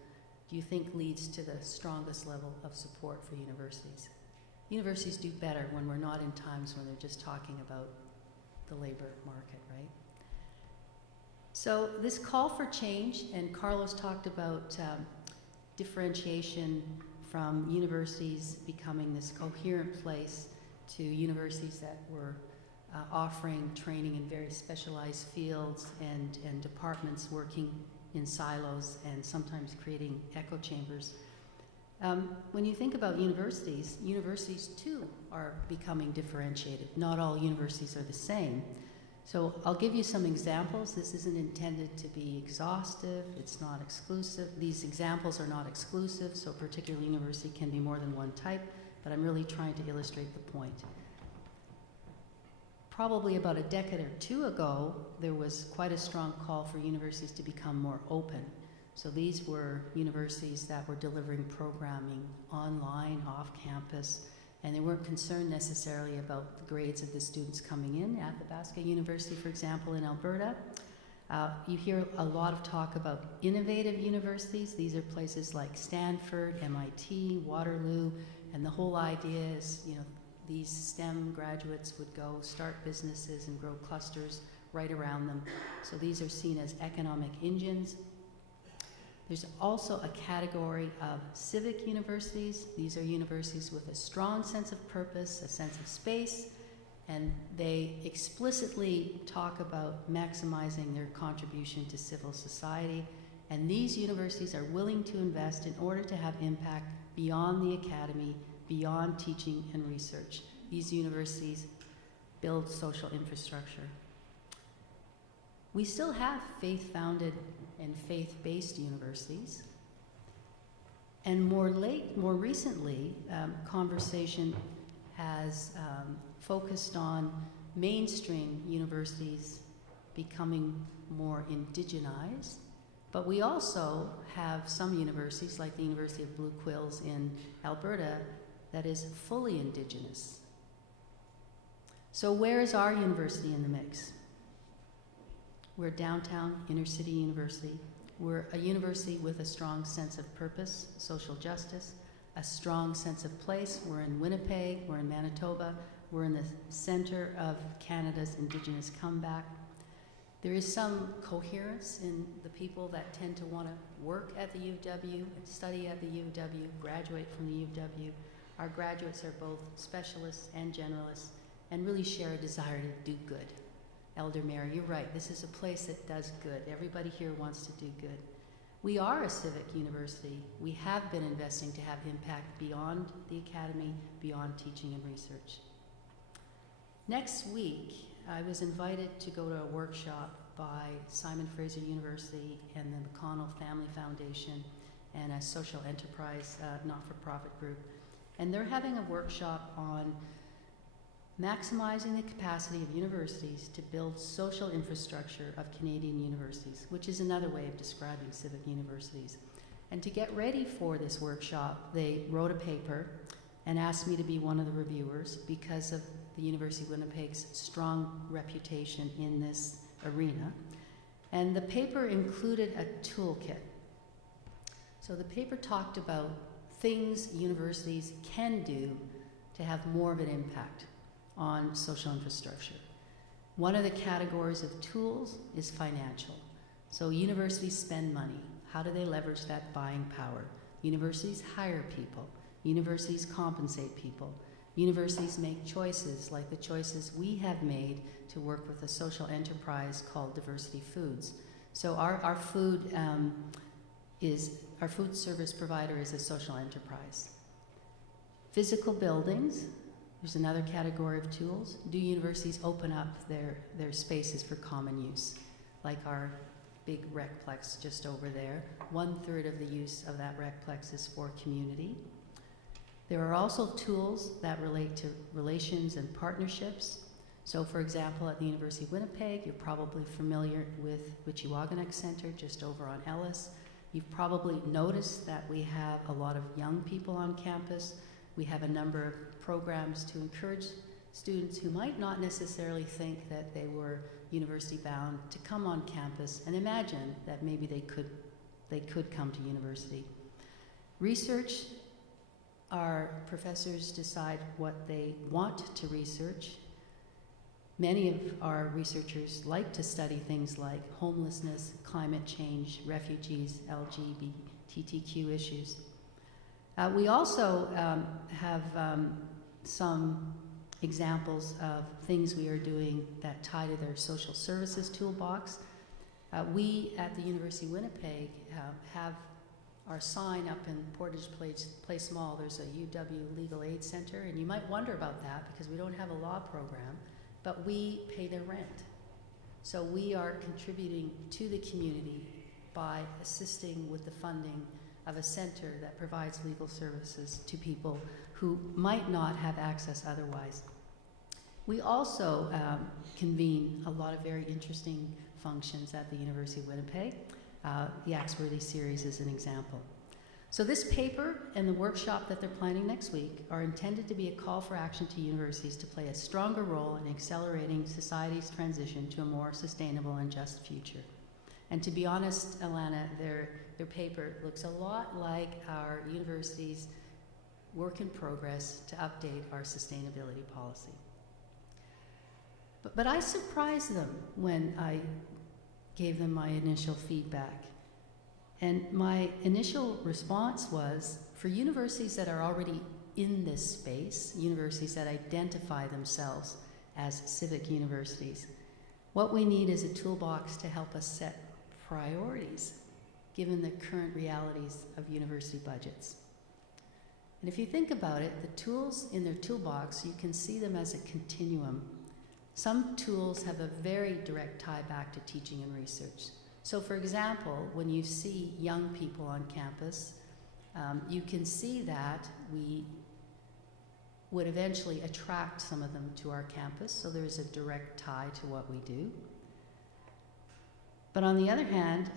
do you think leads to the strongest level of support for universities? Universities do better when we're not in times when they're just talking about the labor market, right? So this call for change, and Carlos talked about differentiation from universities becoming this coherent place to universities that were offering training in very specialized fields and departments working in silos and sometimes creating echo chambers. When you think about universities, universities too are becoming differentiated. Not all universities are the same. So I'll give you some examples. This isn't intended to be exhaustive. It's not exclusive. These examples are not exclusive, so a particular university can be more than one type, but I'm really trying to illustrate the point. Probably about a decade or two ago, there was quite a strong call for universities to become more open. So these were universities that were delivering programming online, off campus, and they weren't concerned necessarily about the grades of the students coming in. Athabasca University, for example, in Alberta, you hear a lot of talk about innovative universities. These are places like Stanford, MIT, Waterloo, and the whole idea is, you know, these STEM graduates would go start businesses and grow clusters right around them. So these are seen as economic engines. There's also a category of civic universities. These are universities with a strong sense of purpose, a sense of space, and they explicitly talk about maximizing their contribution to civil society. And these universities are willing to invest in order to have impact beyond the academy, beyond teaching and research. These universities build social infrastructure. We still have faith-founded and faith-based universities. And more recently, conversation has focused on mainstream universities becoming more indigenized, but we also have some universities, like the University of Blue Quills in Alberta, that is fully indigenous. So where is our university in the mix? We're a downtown inner city university. We're a university with a strong sense of purpose, social justice, a strong sense of place. We're in Winnipeg, we're in Manitoba, we're in the center of Canada's Indigenous comeback. There is some coherence in the people that tend to want to work at the U of W, study at the U of W, graduate from the U of W. Our graduates are both specialists and generalists and really share a desire to do good. Elder Mary, you're right, this is a place that does good. Everybody here wants to do good. We are a civic university. We have been investing to have impact beyond the academy, beyond teaching and research. Next week, I was invited to go to a workshop by Simon Fraser University and the McConnell Family Foundation and a social enterprise not-for-profit group. And they're having a workshop on maximizing the capacity of universities to build social infrastructure of Canadian universities, which is another way of describing civic universities. And to get ready for this workshop, they wrote a paper and asked me to be one of the reviewers because of the University of Winnipeg's strong reputation in this arena. And the paper included a toolkit. So the paper talked about things universities can do to have more of an impact on social infrastructure. One of the categories of tools is financial. So universities spend money. How do they leverage that buying power? Universities hire people. Universities compensate people. Universities make choices, like the choices we have made to work with a social enterprise called Diversity Foods. So our food service provider is a social enterprise. Physical buildings, there's another category of tools. Do universities open up their spaces for common use? Like our big recplex just over there. 1/3 of the use of that recplex is for community. There are also tools that relate to relations and partnerships. So for example, at the University of Winnipeg, you're probably familiar with Witchywaganuk Center just over on Ellis. You've probably noticed that we have a lot of young people on campus. We have a number of programs to encourage students who might not necessarily think that they were university bound to come on campus and imagine that maybe they could come to university. Research, our professors decide what they want to research. Many of our researchers like to study things like homelessness, climate change, refugees, LGBTQ issues. We also have some examples of things we are doing that tie to their social services toolbox. We at the University of Winnipeg have our sign up in Portage Place Mall. There's a UW Legal Aid Center, and you might wonder about that because we don't have a law program, but we pay their rent. So we are contributing to the community by assisting with the funding of a center that provides legal services to people who might not have access otherwise. We also convene a lot of very interesting functions at the University of Winnipeg. The Axworthy series is an example. So this paper and the workshop that they're planning next week are intended to be a call for action to universities to play a stronger role in accelerating society's transition to a more sustainable and just future. And to be honest, Alana, their paper looks a lot like our university's work in progress to update our sustainability policy. But I surprised them when I gave them my initial feedback. And my initial response was, for universities that are already in this space, universities that identify themselves as civic universities, what we need is a toolbox to help us set priorities given the current realities of university budgets. And if you think about it, the tools in their toolbox, you can see them as a continuum. Some tools have a very direct tie back to teaching and research. So for example, when you see young people on campus, You can see that we would eventually attract some of them to our campus, so there's a direct tie to what we do. But on the other hand,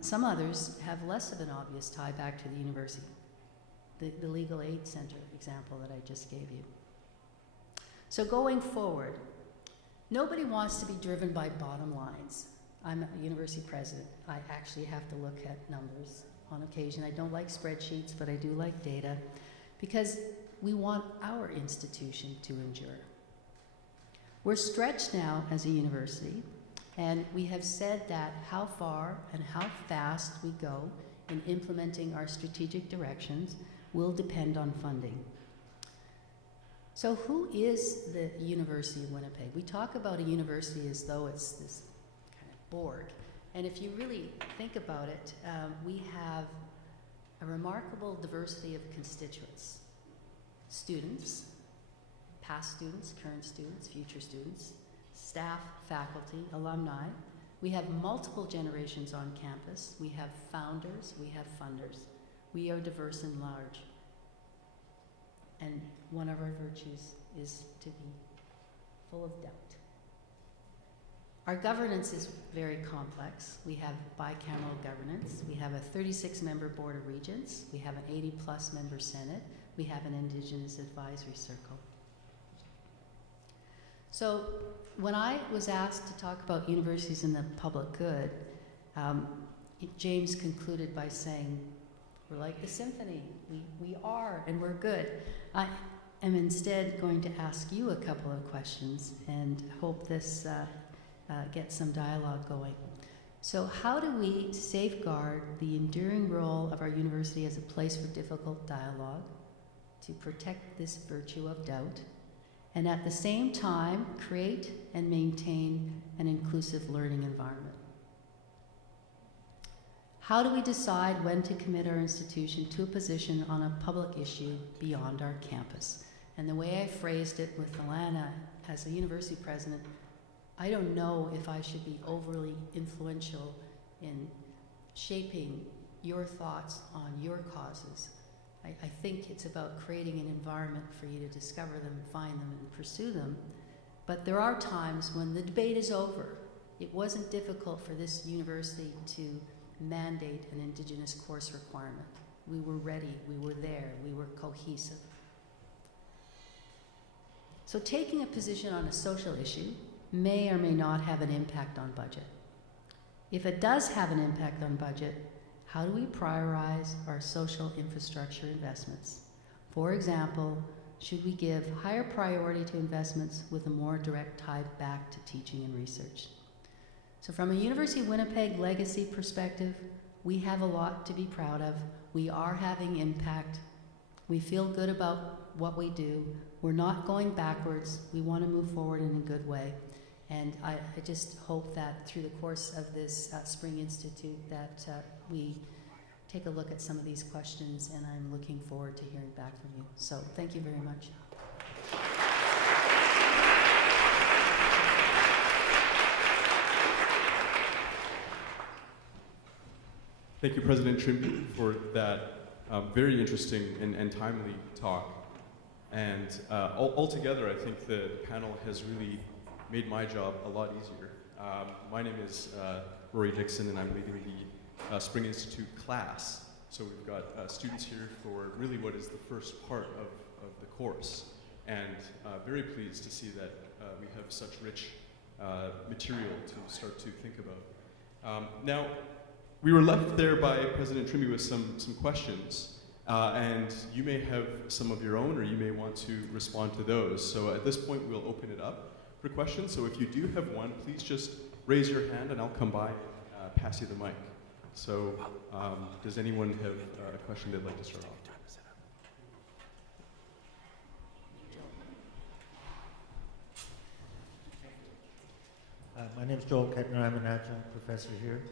some others have less of an obvious tie back to the university. The Legal Aid Center example that I just gave you. So going forward, nobody wants to be driven by bottom lines. I'm a university president. I actually have to look at numbers on occasion. I don't like spreadsheets, but I do like data, because we want our institution to endure. We're stretched now as a university, and we have said that how far and how fast we go in implementing our strategic directions will depend on funding. So who is the University of Winnipeg? We talk about a university as though it's this kind of Borg. And if you really think about it, we have a remarkable diversity of constituents. Students, past students, current students, future students, staff, faculty, alumni. We have multiple generations on campus. We have founders, we have funders. We are diverse and large. And one of our virtues is to be full of doubt. Our governance is very complex. We have bicameral governance. We have a 36-member Board of Regents. We have an 80-plus member Senate. We have an Indigenous Advisory Circle. So when I was asked to talk about universities in the public good, James concluded by saying, we're like the symphony. We are, and we're good. I am instead going to ask you a couple of questions and hope this gets some dialogue going. So how do we safeguard the enduring role of our university as a place for difficult dialogue, to protect this virtue of doubt, and at the same time create and maintain an inclusive learning environment? How do we decide when to commit our institution to a position on a public issue beyond our campus? And the way I phrased it with Alana, as a university president, I don't know if I should be overly influential in shaping your thoughts on your causes. I think it's about creating an environment for you to discover them, find them, and pursue them. But there are times when the debate is over. It wasn't difficult for this university to mandate an Indigenous course requirement. We were ready, we were there, we were cohesive. So taking a position on a social issue may or may not have an impact on budget. If it does have an impact on budget, how do we prioritize our social infrastructure investments? For example, should we give higher priority to investments with a more direct tie back to teaching and research? So from a University of Winnipeg legacy perspective, we have a lot to be proud of. We are having impact. We feel good about what we do. We're not going backwards. We want to move forward in a good way. And I just hope that through the course of this Spring Institute that we take a look at some of these questions, and I'm looking forward to hearing back from you. So thank you very much. Thank you, President Trimbee, for that very interesting and timely talk. And altogether, I think the panel has really made my job a lot easier. My name is Rory Dickson, and I'm leading the Spring Institute class. So we've got students here for really what is the first part of the course. And very pleased to see that we have such rich material to start to think about. Now, we were left there by President Trimbee with some questions, and you may have some of your own, or you may want to respond to those. So at this point, we'll open it up for questions. So if you do have one, please just raise your hand, and I'll come by and pass you the mic. So does anyone have a question they'd like to start off? My name is Joel Kettner. I'm an adjunct professor here,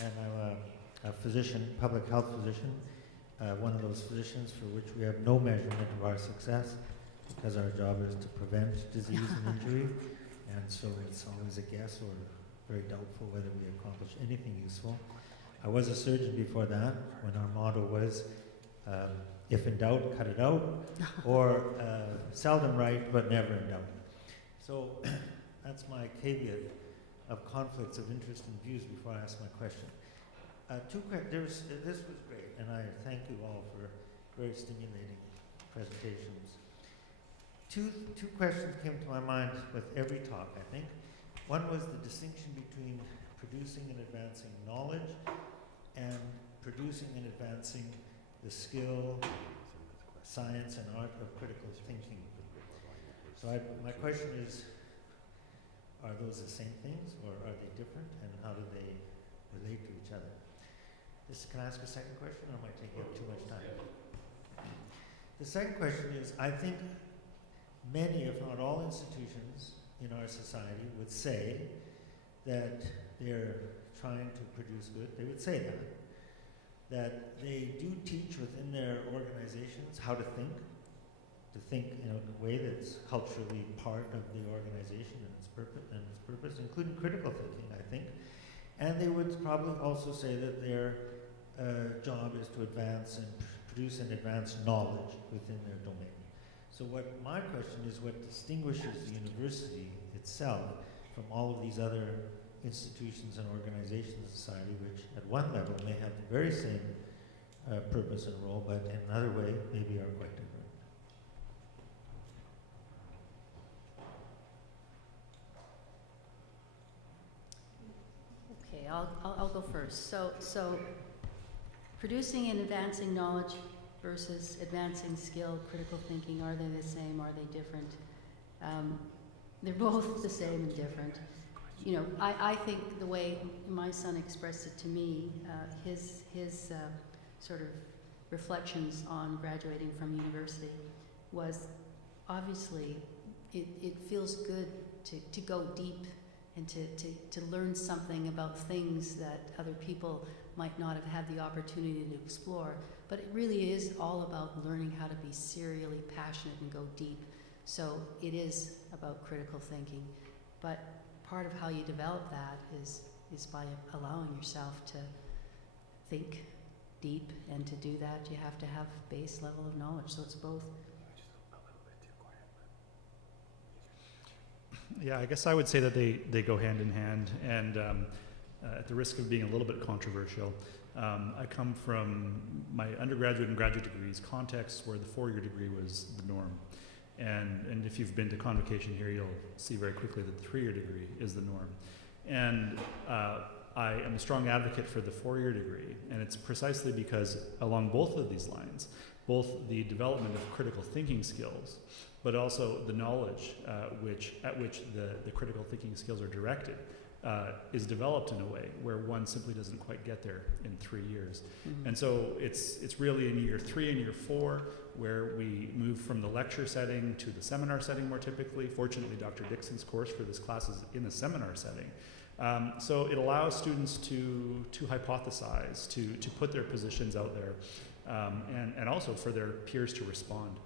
and I'm a physician, public health physician, one of those physicians for which we have no measurement of our success, because our job is to prevent disease and injury, and so it's always a guess or very doubtful whether we accomplish anything useful. I was a surgeon before that, when our motto was, If in doubt, cut it out, or seldom right, but never in doubt. So that's my caveat of conflicts of interest and views before I ask my question. This was great, and I thank you all for very stimulating presentations. Two questions came to my mind with every talk, I think. One was the distinction between producing and advancing knowledge and producing and advancing the skill, science, and art of critical thinking. So my question is, are those the same things, or are they different, and how do they relate to each other? Can I ask a second question, or am I taking up too much time? The second question is, I think many, if not all, institutions in our society would say that they're trying to produce good. They would say that they do teach within their organizations how to think in a way that's culturally part of the organization and its purpose, including critical thinking, I think. And they would probably also say that their job is to advance and produce and advance knowledge within their domain. So my question is, what distinguishes the university itself from all of these other institutions and organizations in society, which at one level may have the very same purpose and role, but in another way maybe are quite different? Okay, I'll go first. So producing and advancing knowledge versus advancing skill, critical thinking, are they the same? Are they different? They're both the same and different. You know, I think the way my son expressed it to me, his sort of reflections on graduating from university was, obviously it feels good to go deep and to learn something about things that other people might not have had the opportunity to explore. But it really is all about learning how to be serially passionate and go deep. So it is about critical thinking. But part of how you develop that is by allowing yourself to think deep, and to do that you have to have base level of knowledge. So it's both. Yeah, I guess I would say that they go hand in hand, and at the risk of being a little bit controversial, I come from my undergraduate and graduate degrees contexts where the 4-year degree was the norm. And if you've been to convocation here, you'll see very quickly that the 3-year degree is the norm. And I am a strong advocate for the 4-year degree, and it's precisely because along both of these lines, both the development of critical thinking skills, but also the knowledge at which the critical thinking skills are directed, is developed in a way where one simply doesn't quite get there in 3 years. Mm-hmm. And so it's really in year 3 and year 4 where we move from the lecture setting to the seminar setting more typically. Fortunately, Dr. Dixon's course for this class is in the seminar setting. So it allows students to hypothesize, to put their positions out there, and also for their peers to respond.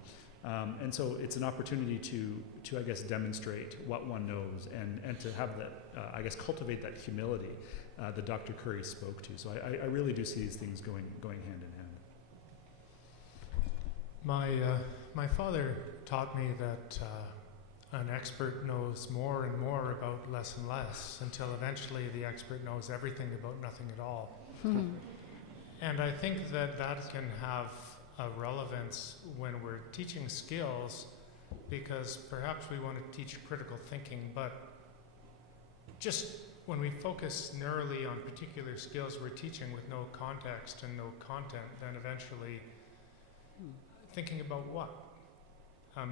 And so it's an opportunity to I guess, demonstrate what one knows and to have that, I guess, cultivate that humility that Dr. Currie spoke to. So I really do see these things going hand in hand. My father taught me that an expert knows more and more about less and less until eventually the expert knows everything about nothing at all. Mm-hmm. And I think that can have a relevance when we're teaching skills, because perhaps we want to teach critical thinking, but just when we focus narrowly on particular skills we're teaching with no context and no content, then eventually thinking about what?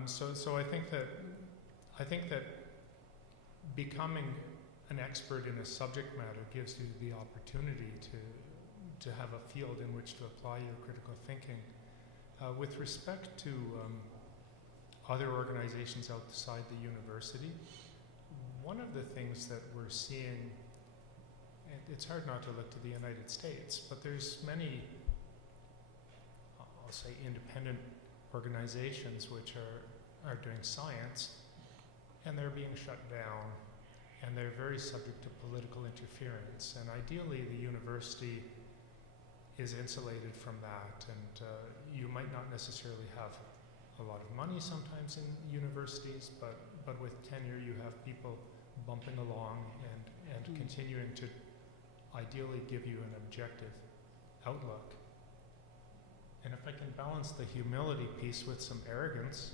So I think that becoming an expert in a subject matter gives you the opportunity to have a field in which to apply your critical thinking. With respect to other organizations outside the university, one of the things that we're seeing, and it's hard not to look to the United States, but there's many, I'll say, independent organizations which are doing science, and they're being shut down, and they're very subject to political interference. And ideally, the university is insulated from that, and you might not necessarily have a lot of money sometimes in universities, but with tenure you have people bumping along and continuing to ideally give you an objective outlook. And if I can balance the humility piece with some arrogance,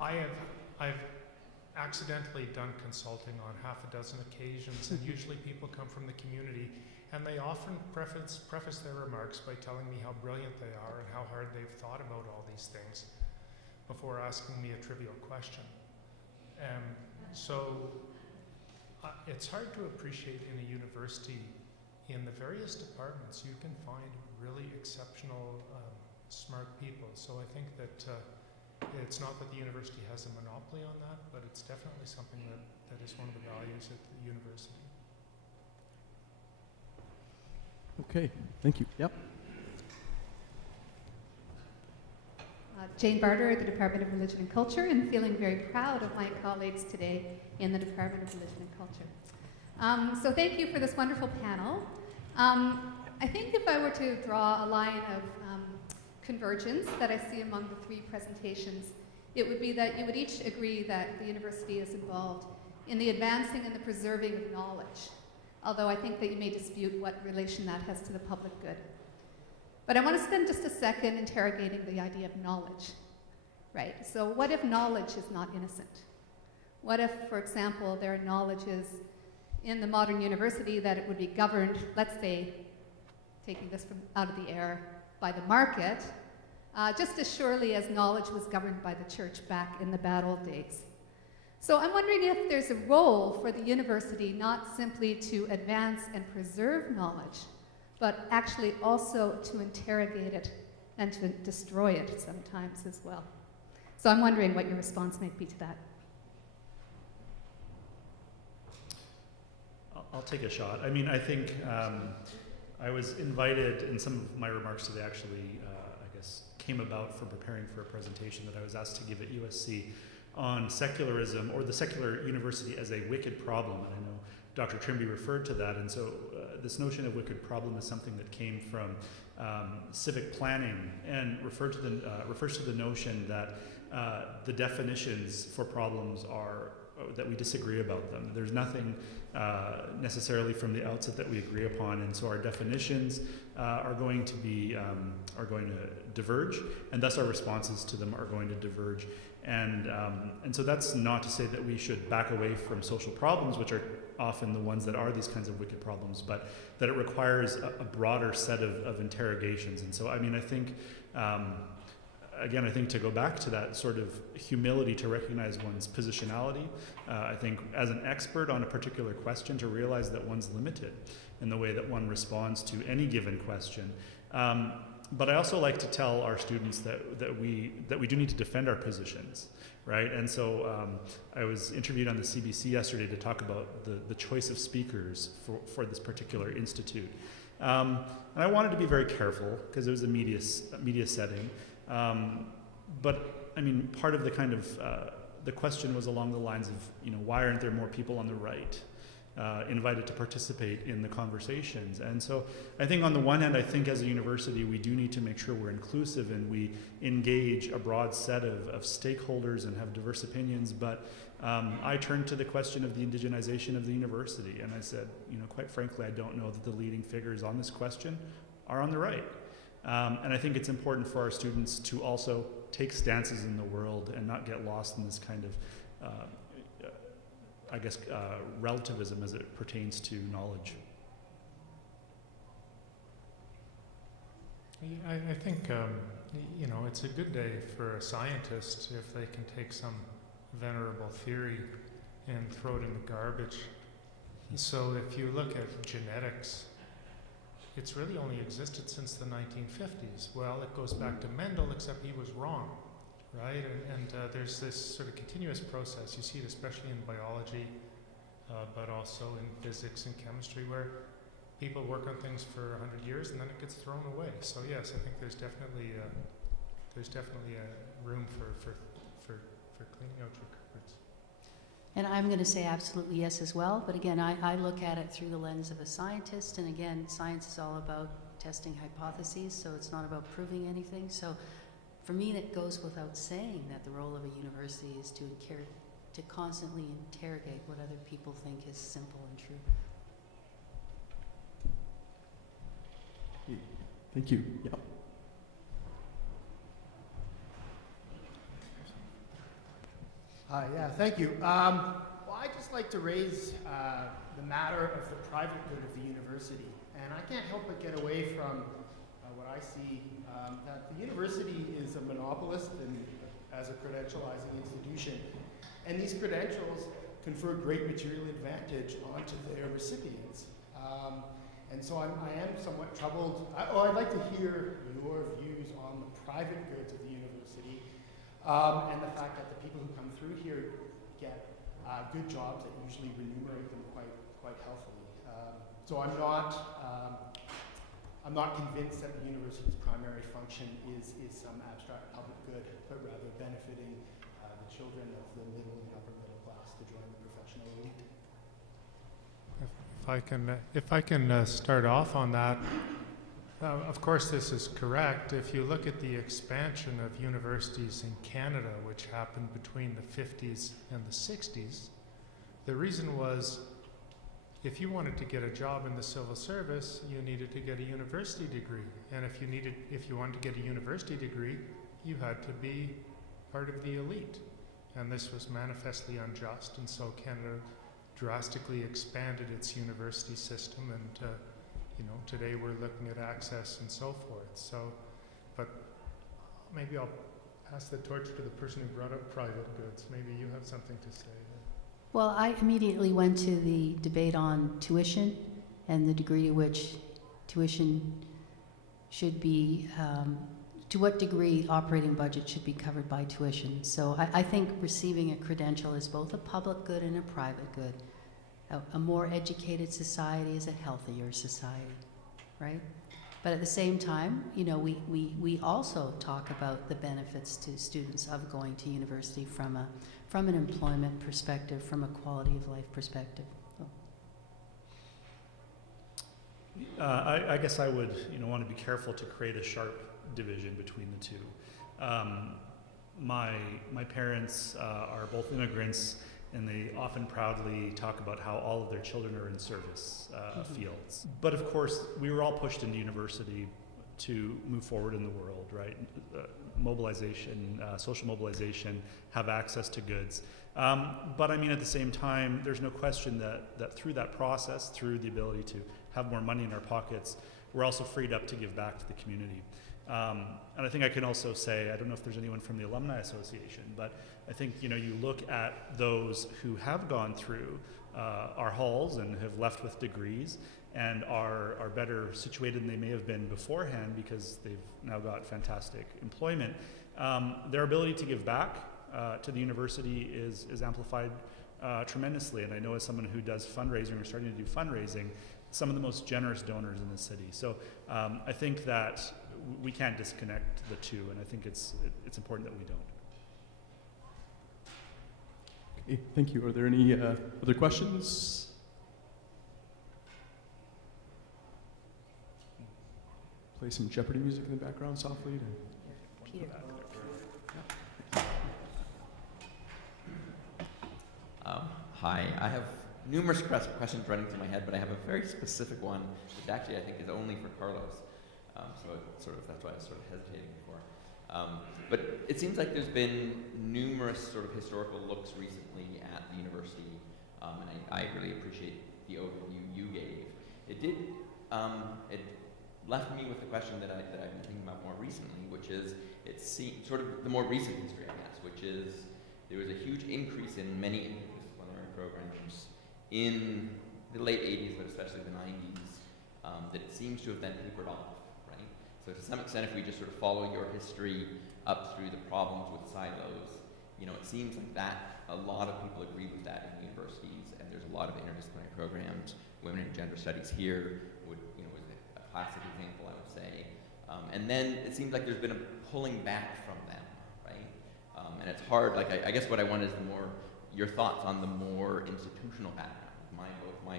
I've accidentally done consulting on half a dozen occasions, and usually people come from the community, and they often preface their remarks by telling me how brilliant they are and how hard they've thought about all these things before asking me a trivial question. It's hard to appreciate in a university. In the various departments, you can find really exceptional, smart people. So I think that it's not that the university has a monopoly on that, but it's definitely something that is one of the values at the university. Okay, thank you. Yep. Jane Barter at the Department of Religion and Culture, and feeling very proud of my colleagues today in the Department of Religion and Culture. So thank you for this wonderful panel. I think if I were to draw a line of convergence that I see among the three presentations, it would be that you would each agree that the university is involved in the advancing and the preserving of knowledge, although I think that you may dispute what relation that has to the public good. But I want to spend just a second interrogating the idea of knowledge, right? So what if knowledge is not innocent? What if, for example, there are knowledges in the modern university that it would be governed, let's say, taking this from out of the air, by the market, just as surely as knowledge was governed by the church back in the bad old days. So I'm wondering if there's a role for the university not simply to advance and preserve knowledge, but actually also to interrogate it and to destroy it sometimes as well. So I'm wondering what your response might be to that. I'll take a shot. I mean, I think I was invited, in some of my remarks today actually, I guess, came about from preparing for a presentation that I was asked to give at USC on secularism, or the secular university as a wicked problem. And I know Dr. Trimbee referred to that, and so this notion of wicked problem is something that came from civic planning and refers to the notion that the definitions for problems are that we disagree about them. There's nothing necessarily from the outset that we agree upon, and so our definitions are going to diverge, and thus our responses to them are going to diverge. And so that's not to say that we should back away from social problems, which are often the ones that are these kinds of wicked problems, but that it requires a broader set of interrogations. And so, I mean, I think, again, I think to go back to that sort of humility to recognize one's positionality, I think as an expert on a particular question, to realize that one's limited in the way that one responds to any given question. But I also like to tell our students that we do need to defend our positions, right? And so I was interviewed on the CBC yesterday to talk about the choice of speakers for this particular institute. And I wanted to be very careful because it was a media setting. But I mean, part of the kind of the question was along the lines of, you know, why aren't there more people on the right invited to participate in the conversations? And so I think on the one hand, I think as a university, we do need to make sure we're inclusive and we engage a broad set of stakeholders and have diverse opinions. But I turned to the question of the indigenization of the university, and I said, you know, quite frankly, I don't know that the leading figures on this question are on the right. And I think it's important for our students to also take stances in the world and not get lost in this kind of I guess, relativism as it pertains to knowledge. I think, you know, it's a good day for a scientist if they can take some venerable theory and throw it in the garbage. So if you look at genetics, it's really only existed since the 1950s. Well, it goes back to Mendel, except he was wrong. Right, and there's this sort of continuous process. You see it especially in biology, but also in physics and chemistry, where people work on things for 100 years and then it gets thrown away. So yes, I think there's definitely a room for cleaning out your cupboards. And I'm going to say absolutely yes as well, but again, I look at it through the lens of a scientist, and again, science is all about testing hypotheses, so it's not about proving anything. So for me, it goes without saying that the role of a university is to constantly interrogate what other people think is simple and true. Thank you. Yeah. Hi, yeah, thank you. Well, I'd just like to raise the matter of the private good of the university. And I can't help but get away from what I see, that the university is a monopolist and as a credentializing institution. And these credentials confer great material advantage onto their recipients. And so I am somewhat troubled. I'd like to hear your views on the private goods of the university and the fact that the people who come through here get good jobs that usually remunerate them quite healthily. So I'm not convinced that the university's primary function is some abstract public good, but rather benefiting the children of the middle and upper middle class to join the professional elite. If I can start off on that, of course this is correct. If you look at the expansion of universities in Canada, which happened between the 50s and the 60s, the reason was if you wanted to get a job in the civil service, you needed to get a university degree. And if you wanted to get a university degree, you had to be part of the elite. And this was manifestly unjust, and so Canada drastically expanded its university system, and today we're looking at access and so forth. So, but maybe I'll pass the torch to the person who brought up private goods. Maybe you have something to say. Well, I immediately went to the debate on tuition and the degree to which tuition should be, to what degree operating budget should be covered by tuition. So I think receiving a credential is both a public good and a private good. A more educated society is a healthier society, right? But at the same time, we also talk about the benefits to students of going to university from an employment perspective, from a quality of life perspective. I guess I would want to be careful to create a sharp division between the two. My parents are both immigrants, and they often proudly talk about how all of their children are in service fields. But of course, we were all pushed into university to move forward in the world, right? Mobilization, social mobilization, have access to goods. But I mean, at the same time, there's no question that through that process, through the ability to have more money in our pockets, we're also freed up to give back to the community. And I think I can also say, I don't know if there's anyone from the Alumni Association, but I think you look at those who have gone through our halls and have left with degrees and are better situated than they may have been beforehand because they've now got fantastic employment. Their ability to give back to the university is amplified tremendously. And I know as someone who does fundraising or starting to do fundraising, some of the most generous donors in the city. So I think that we can't disconnect the two, and I think it's important that we don't. Okay, thank you. Are there any other questions? Play some Jeopardy music in the background softly. Peter. Hi, I have numerous questions running through my head, but I have a very specific one, which actually I think is only for Carlos. So that's why I was sort of hesitating before. But it seems like there's been numerous sort of historical looks recently at the university, and I really appreciate the overview you gave. It left me with the question that I've been thinking about more recently, which is sort of the more recent history, I guess, which is there was a huge increase in many interdisciplinary programs in the late 80s, but especially the 90s, that it seems to have then tapered off. So to some extent, if we just sort of follow your history up through the problems with silos, it seems like that a lot of people agree with that in universities, and there's a lot of interdisciplinary programs. Women and gender studies here was a classic example, I would say. And then it seems like there's been a pulling back from them, right? And it's hard. Like I guess what I want is the more your thoughts on the more institutional background. Both my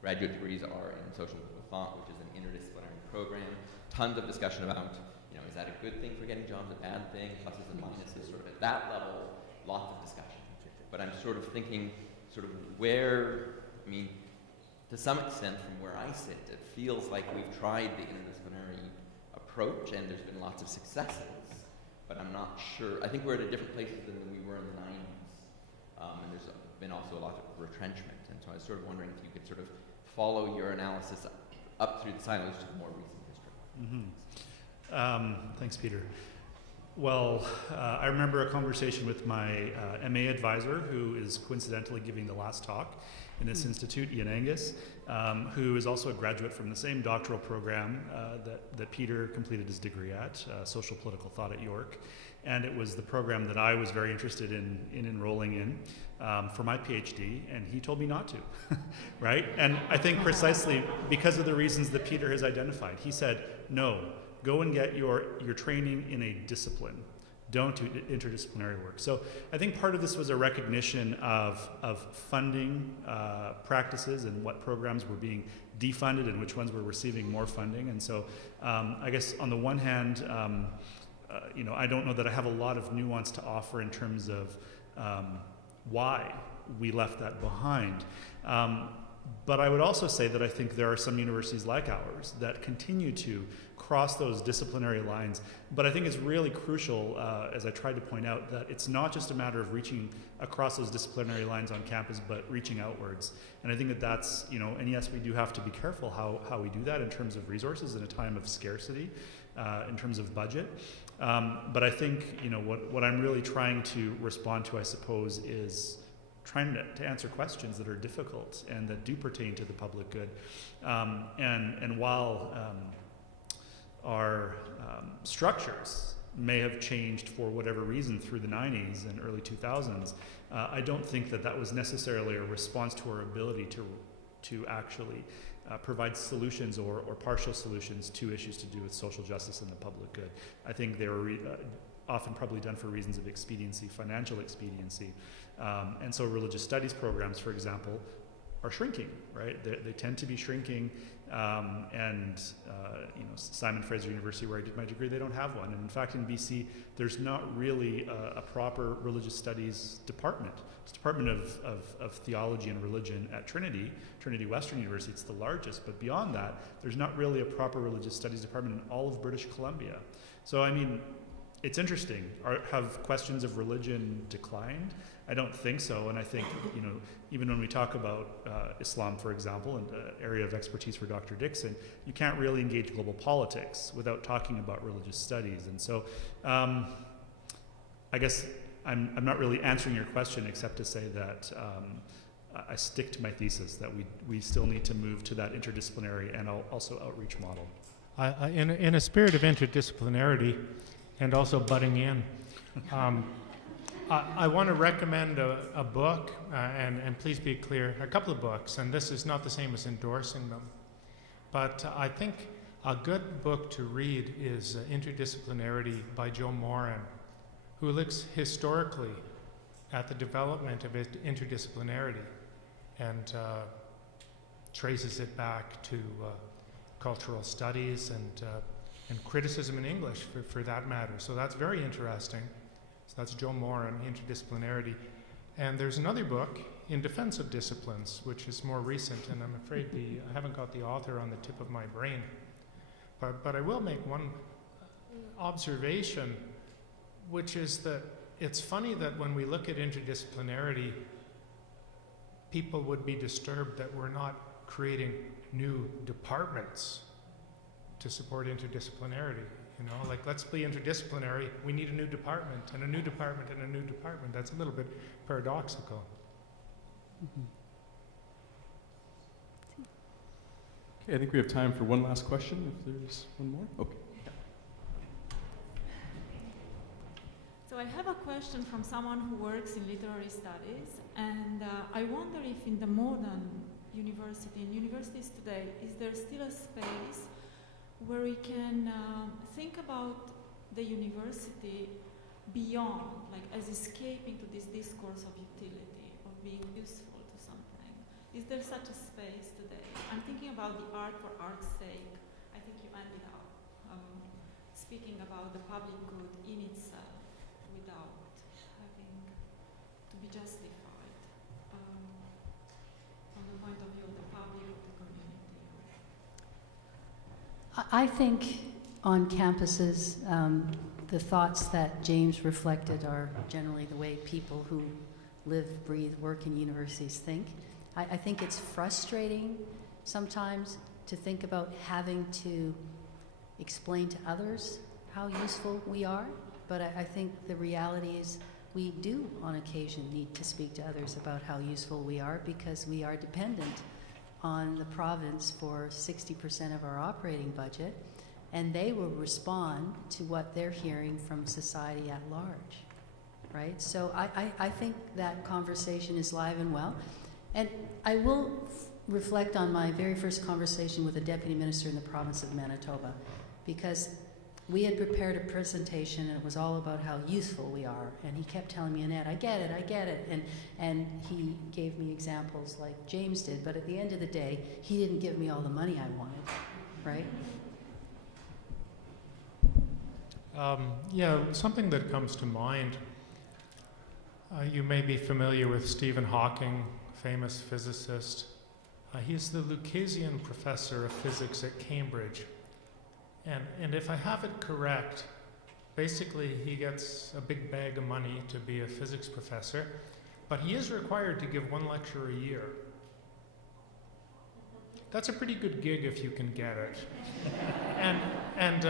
graduate degrees are in social thought, which is an interdisciplinary program. Tons of discussion about, is that a good thing for getting jobs, a bad thing, pluses and minuses, sort of at that level, lots of discussion. But I'm sort of thinking, to some extent from where I sit, it feels like we've tried the interdisciplinary approach and there's been lots of successes, but I'm not sure. I think we're at a different place than we were in the 90s, and there's been also a lot of retrenchment, and so I was sort of wondering if you could sort of follow your analysis up through the silos to the more recent history. Thanks, Peter. Well, I remember a conversation with my MA advisor, who is coincidentally giving the last talk in this institute, Ian Angus, who is also a graduate from the same doctoral program that Peter completed his degree at, Social Political Thought at York. And it was the program that I was very interested in enrolling in for my PhD, and he told me not to, right? And I think precisely because of the reasons that Peter has identified. He said, no, go and get your training in a discipline. Don't do interdisciplinary work. So I think part of this was a recognition of funding practices and what programs were being defunded and which ones were receiving more funding. And so I guess on the one hand, I don't know that I have a lot of nuance to offer in terms of why we left that behind. But I would also say that I think there are some universities like ours that continue to cross those disciplinary lines. But I think it's really crucial, as I tried to point out, that it's not just a matter of reaching across those disciplinary lines on campus, but reaching outwards. And I think that's, and yes, we do have to be careful how we do that in terms of resources in a time of scarcity, in terms of budget. But I think, what I'm really trying to respond to, I suppose, is trying to answer questions that are difficult and that do pertain to the public good. And while our structures may have changed for whatever reason through the 90s and early 2000s, I don't think that was necessarily a response to our ability to actually provide solutions or partial solutions to issues to do with social justice and the public good. I think they were often probably done for reasons of expediency, financial expediency. And so religious studies programs, for example, are shrinking, right? They tend to be shrinking, and Simon Fraser University, where I did my degree, they don't have one. And in fact, in BC, there's not really a proper religious studies department. It's Department of Theology and Religion at Trinity Western University. It's the largest, but beyond that, there's not really a proper religious studies department in all of British Columbia. So, I mean, it's interesting. Have questions of religion declined? I don't think so, and I think, even when we talk about Islam, for example, and area of expertise for Dr. Dickson, you can't really engage global politics without talking about religious studies. And so I guess I'm not really answering your question except to say that I stick to my thesis that we still need to move to that interdisciplinary and also outreach model. In a spirit of interdisciplinarity and also butting in, I want to recommend a book, and please be clear, a couple of books, and this is not the same as endorsing them, but I think a good book to read is Interdisciplinarity by Joe Moran, who looks historically at the development of interdisciplinarity and traces it back to cultural studies and criticism in English, for that matter. So that's very interesting. So that's Joe Moran, Interdisciplinarity. And there's another book, In Defense of Disciplines, which is more recent, and I'm afraid I haven't got the author on the tip of my brain. But I will make one observation, which is that it's funny that when we look at interdisciplinarity, people would be disturbed that we're not creating new departments to support interdisciplinarity. Let's be interdisciplinary. We need a new department, and a new department, and a new department. That's a little bit paradoxical. Mm-hmm. Okay, I think we have time for one last question, if there's one more. Okay. So I have a question from someone who works in literary studies, and I wonder if in the modern university, in universities today, is there still a space where we can think about the university beyond, as escaping to this discourse of utility, being useful to something. Is there such a space today? I'm thinking about the art for art's sake. I think you ended up speaking about the public good in itself without having to be justified from the point of view of the public, of the community. I think on campuses, the thoughts that James reflected are generally the way people who live, breathe, work in universities think. I think it's frustrating sometimes to think about having to explain to others how useful we are, but I think the reality is we do on occasion need to speak to others about how useful we are, because we are dependent on the province for 60% of our operating budget, and they will respond to what they're hearing from society at large, right? So I think that conversation is live and well. And I will reflect on my very first conversation with a deputy minister in the province of Manitoba, because we had prepared a presentation and it was all about how useful we are. And he kept telling me, Annette, I get it. And he gave me examples like James did, but at the end of the day, he didn't give me all the money I wanted, right? Yeah, something that comes to mind, you may be familiar with Stephen Hawking, famous physicist. He's the Lucasian professor of physics at Cambridge. And if I have it correct, basically he gets a big bag of money to be a physics professor, but he is required to give one lecture a year. That's a pretty good gig if you can get it. and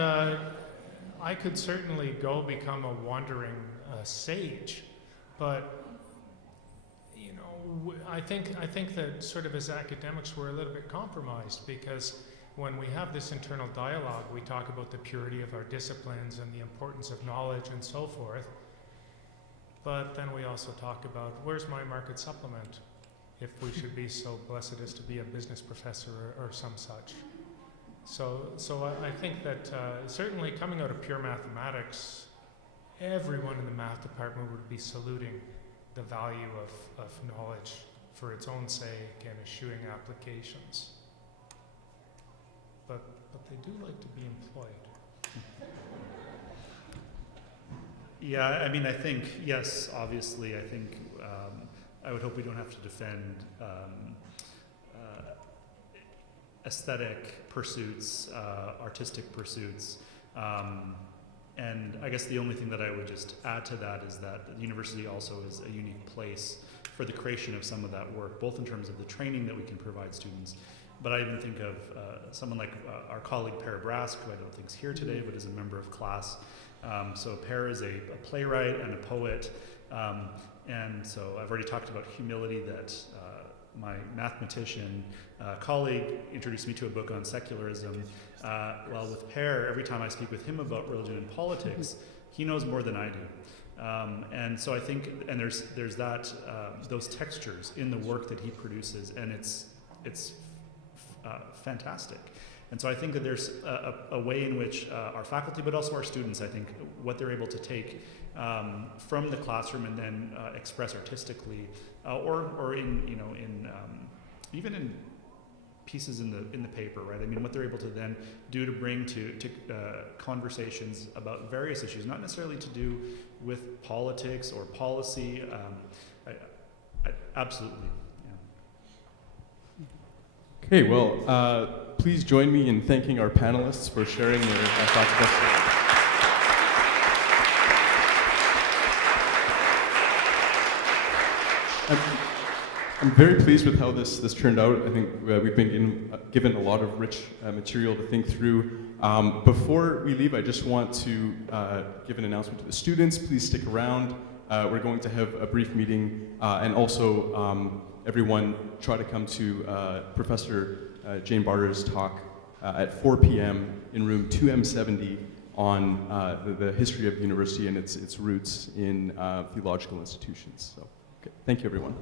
I could certainly go become a wandering sage, but you know, I think that sort of as academics we're a little bit compromised, because when we have this internal dialogue, we talk about the purity of our disciplines and the importance of knowledge and so forth. But then we also talk about, where's my market supplement, if we should be so blessed as to be a business professor or some such. So I think that certainly coming out of pure mathematics, everyone in the math department would be saluting the value of knowledge for its own sake and eschewing applications. But they do like to be employed. Yeah, I mean, I think, yes, obviously, I think I would hope we don't have to defend aesthetic pursuits, artistic pursuits. And I guess the only thing that I would just add to that is that the university also is a unique place for the creation of some of that work, both in terms of the training that we can provide students. But I even think of someone like our colleague Per Brask, who I don't think is here today, but is a member of class. So Per is a playwright and a poet. And so I've already talked about humility, that my mathematician colleague introduced me to a book on secularism. Well, with Per, every time I speak with him about religion and politics, he knows more than I do. And so I think, and there's that, those textures in the work that he produces, and it's fantastic. And so I think that there's a way in which our faculty, but also our students, I think, what they're able to take from the classroom and then express artistically, or in, you know, in even in pieces in the paper, right? I mean, what they're able to then do to bring to conversations about various issues, not necessarily to do with politics or policy. I absolutely. Okay, well, please join me in thanking our panelists for sharing their thoughts with us. I'm very pleased with how this turned out. I think we've been given a lot of rich material to think through. Before we leave, I just want to give an announcement to the students. Please stick around. We're going to have a brief meeting, and also everyone try to come to Professor Jane Barter's talk at 4 p.m. in room 2M70 on the history of the university and its roots in theological institutions. So, okay. Thank you, everyone.